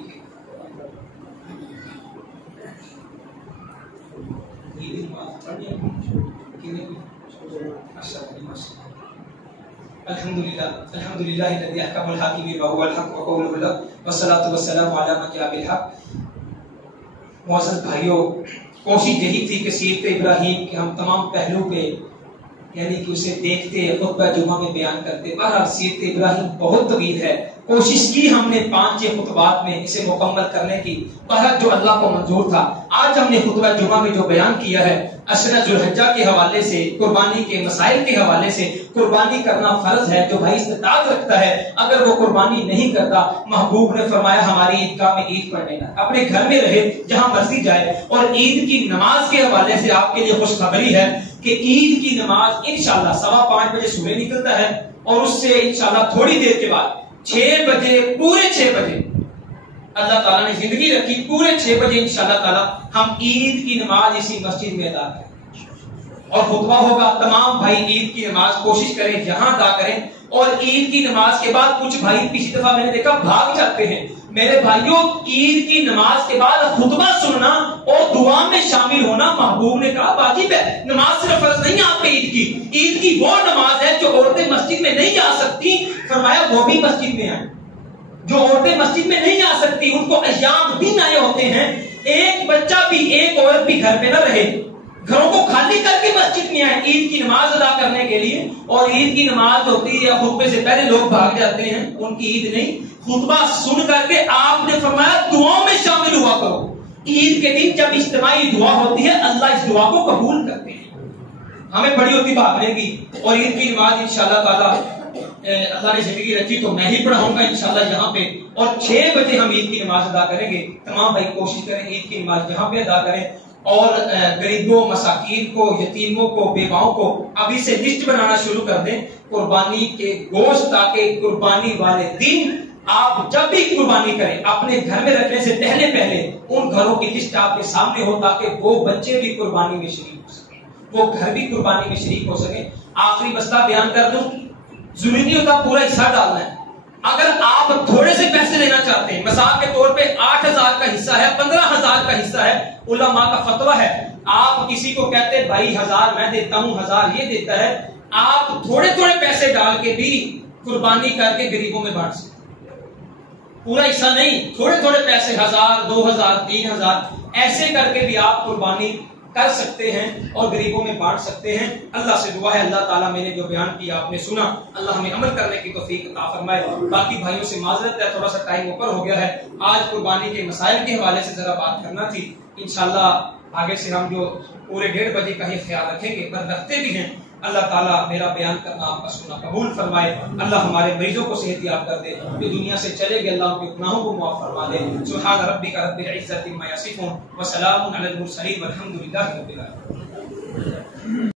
الحمدللہ الذی احکم الحاکمین وهو الحق وقوله الحق والصلاۃ والسلام علی من جاء بالحق۔ معزز بھائیوں، کوشش یہی تھی کہ سیرت ابراہیم کے ہم تمام پہلو پہ یعنی کہ اسے دیکھتے، خطبہ جمعہ میں بیان کرتے۔ بہرحال سیرت ابراہیم بہت طویل ہے، کوشش کی ہم نے 5 خطبات میں اسے مکمل کرنے کی، بہرحال جو اللہ کو منظور تھا۔ آج ہم نے خطبہ جمعہ میں جو بیان کیا ہے، عشرہ ذوالحجہ کے حوالے سے، قربانی کے مسائل کے حوالے سے، قربانی کرنا فرض ہے، جو بھائی استطاعت رکھتا ہے اگر وہ قربانی نہیں کرتا، محبوب نے فرمایا ہماری عیدگاہ میں عید پڑھنے کا، اپنے گھر میں رہے جہاں مرضی جائے۔ اور عید کی نماز کے حوالے سے آپ کے لیے خوشخبری ہے کہ عید کی نماز انشاءاللہ 5:15 بجے سورج نکلتا ہے، اور اس سے انشاءاللہ تھوڑی دیر کے بعد 6 بجے، پورے 6 بجے اللہ تعالیٰ نے زندگی رکھی، پورے 6 بجے انشاءاللہ تعالیٰ ہم عید کی نماز اسی مسجد میں ادا کریں، اور خطبہ ہوگا۔ تمام بھائی عید کی نماز کوشش کریں یہاں ادا کریں۔ اور عید کی نماز کے بعد کچھ بھائی پچھلی دفعہ میں نے دیکھا بھاگ جاتے ہیں۔ میرے بھائیوں، عید کی نماز کے بعد خطبہ سننا اور دعا میں شامل ہونا محبوب نے کہا واجب ہے۔ نماز صرف فرض نہیں آپ پہ عید کی، عید کی وہ نماز ہے جو عورتیں مسجد میں نہیں آ سکتی، فرمایا وہ بھی مسجد میں آئیں۔ جو عورتیں مسجد میں نہیں آ سکتی ان کو ایام دن آئے ہوتے ہیں، ایک بچہ بھی، ایک عورت بھی گھر پہ نہ رہے، گھروں کو خالی کر کے مسجد میں آئے عید کی نماز ادا کرنے کے لیے۔ اور عید کی نماز ہوتی ہے خطبے سے پہلے لوگ بھاگ جاتے ہیں، ان کی عید نہیں، خطبہ سن کر کے آپ نے فرمایا دعاؤں میں شامل ہوا کرو۔ عید کے دن جب اجتماعی دعا ہوتی ہے اللہ اس دعا کو قبول کرتے ہیں۔ ہمیں بڑی ہوتی بھاگنے کی، اور عید کی نماز انشاءاللہ تعالی اللہ نے زندگی رکھی تو میں ہی پڑھاؤں گا انشاءاللہ یہاں پہ، اور 6 بجے ہم عید کی نماز ادا کریں گے۔ تمام بھائی کوشش کریں عید کی نماز یہاں پہ ادا کریں، اور غریبوں، مساکین کو، یتیموں کو، بیواؤں کو ابھی سے لسٹ بنانا شروع کر دیں قربانی کے گوشت، تاکہ قربانی والے دن آپ جب بھی قربانی کریں اپنے گھر میں رکھنے سے پہلے ان گھروں کی لسٹ آپ کے سامنے ہو، تاکہ وہ بچے بھی قربانی میں شریک ہو سکیں، وہ گھر بھی قربانی میں شریک ہو سکیں۔ آخری مسئلہ بیان کر دوں، ضروری نہیں ہوتا پورا حصہ ڈالنا ہے۔ اگر آپ تھوڑے سے پیسے لینا چاہتے ہیں، مثال کے طور پہ 8,000 کا حصہ ہے، 15,000 کا حصہ ہے، علماء کا فتویٰ ہے، آپ کسی کو کہتے ہیں بھائی 1000 میں دیتا ہوں، 1000 یہ دیتا ہے، آپ تھوڑے تھوڑے پیسے ڈال کے بھی قربانی کر کے غریبوں میں بانٹ سکتے ہیں۔ پورا حصہ نہیں، تھوڑے تھوڑے پیسے 1000، 2000، 3000 ایسے کر کے بھی آپ قربانی کر سکتے ہیں اور غریبوں میں بانٹ سکتے ہیں۔ اللہ سے دعا ہے اللہ تعالیٰ میں نے جو بیان کیا آپ نے سنا، اللہ ہمیں عمل کرنے کی توفیق عطا فرمائے۔ باقی بھائیوں سے معذرت ہے، تھوڑا سا ٹائم اوپر ہو گیا ہے، آج قربانی کے مسائل کے حوالے سے ذرا بات کرنا تھی۔ انشاءاللہ آگے سے ہم جو پورے 1:30 بجے کا ہی خیال رکھیں گے، پر رکھتے بھی ہیں۔ اللہ تعالیٰ میرا بیان کرنا آپ کا سننا قبول فرمائے۔ اللہ ہمارے مریضوں کو صحت یاب کر دے، جو دنیا سے چلے گئے اللہ ان کے گناہوں کو معاف فرما دے۔ سبحان ربک رب العزۃ عما یصفون وسلام علی المرسلین والحمد للہ رب العالمین۔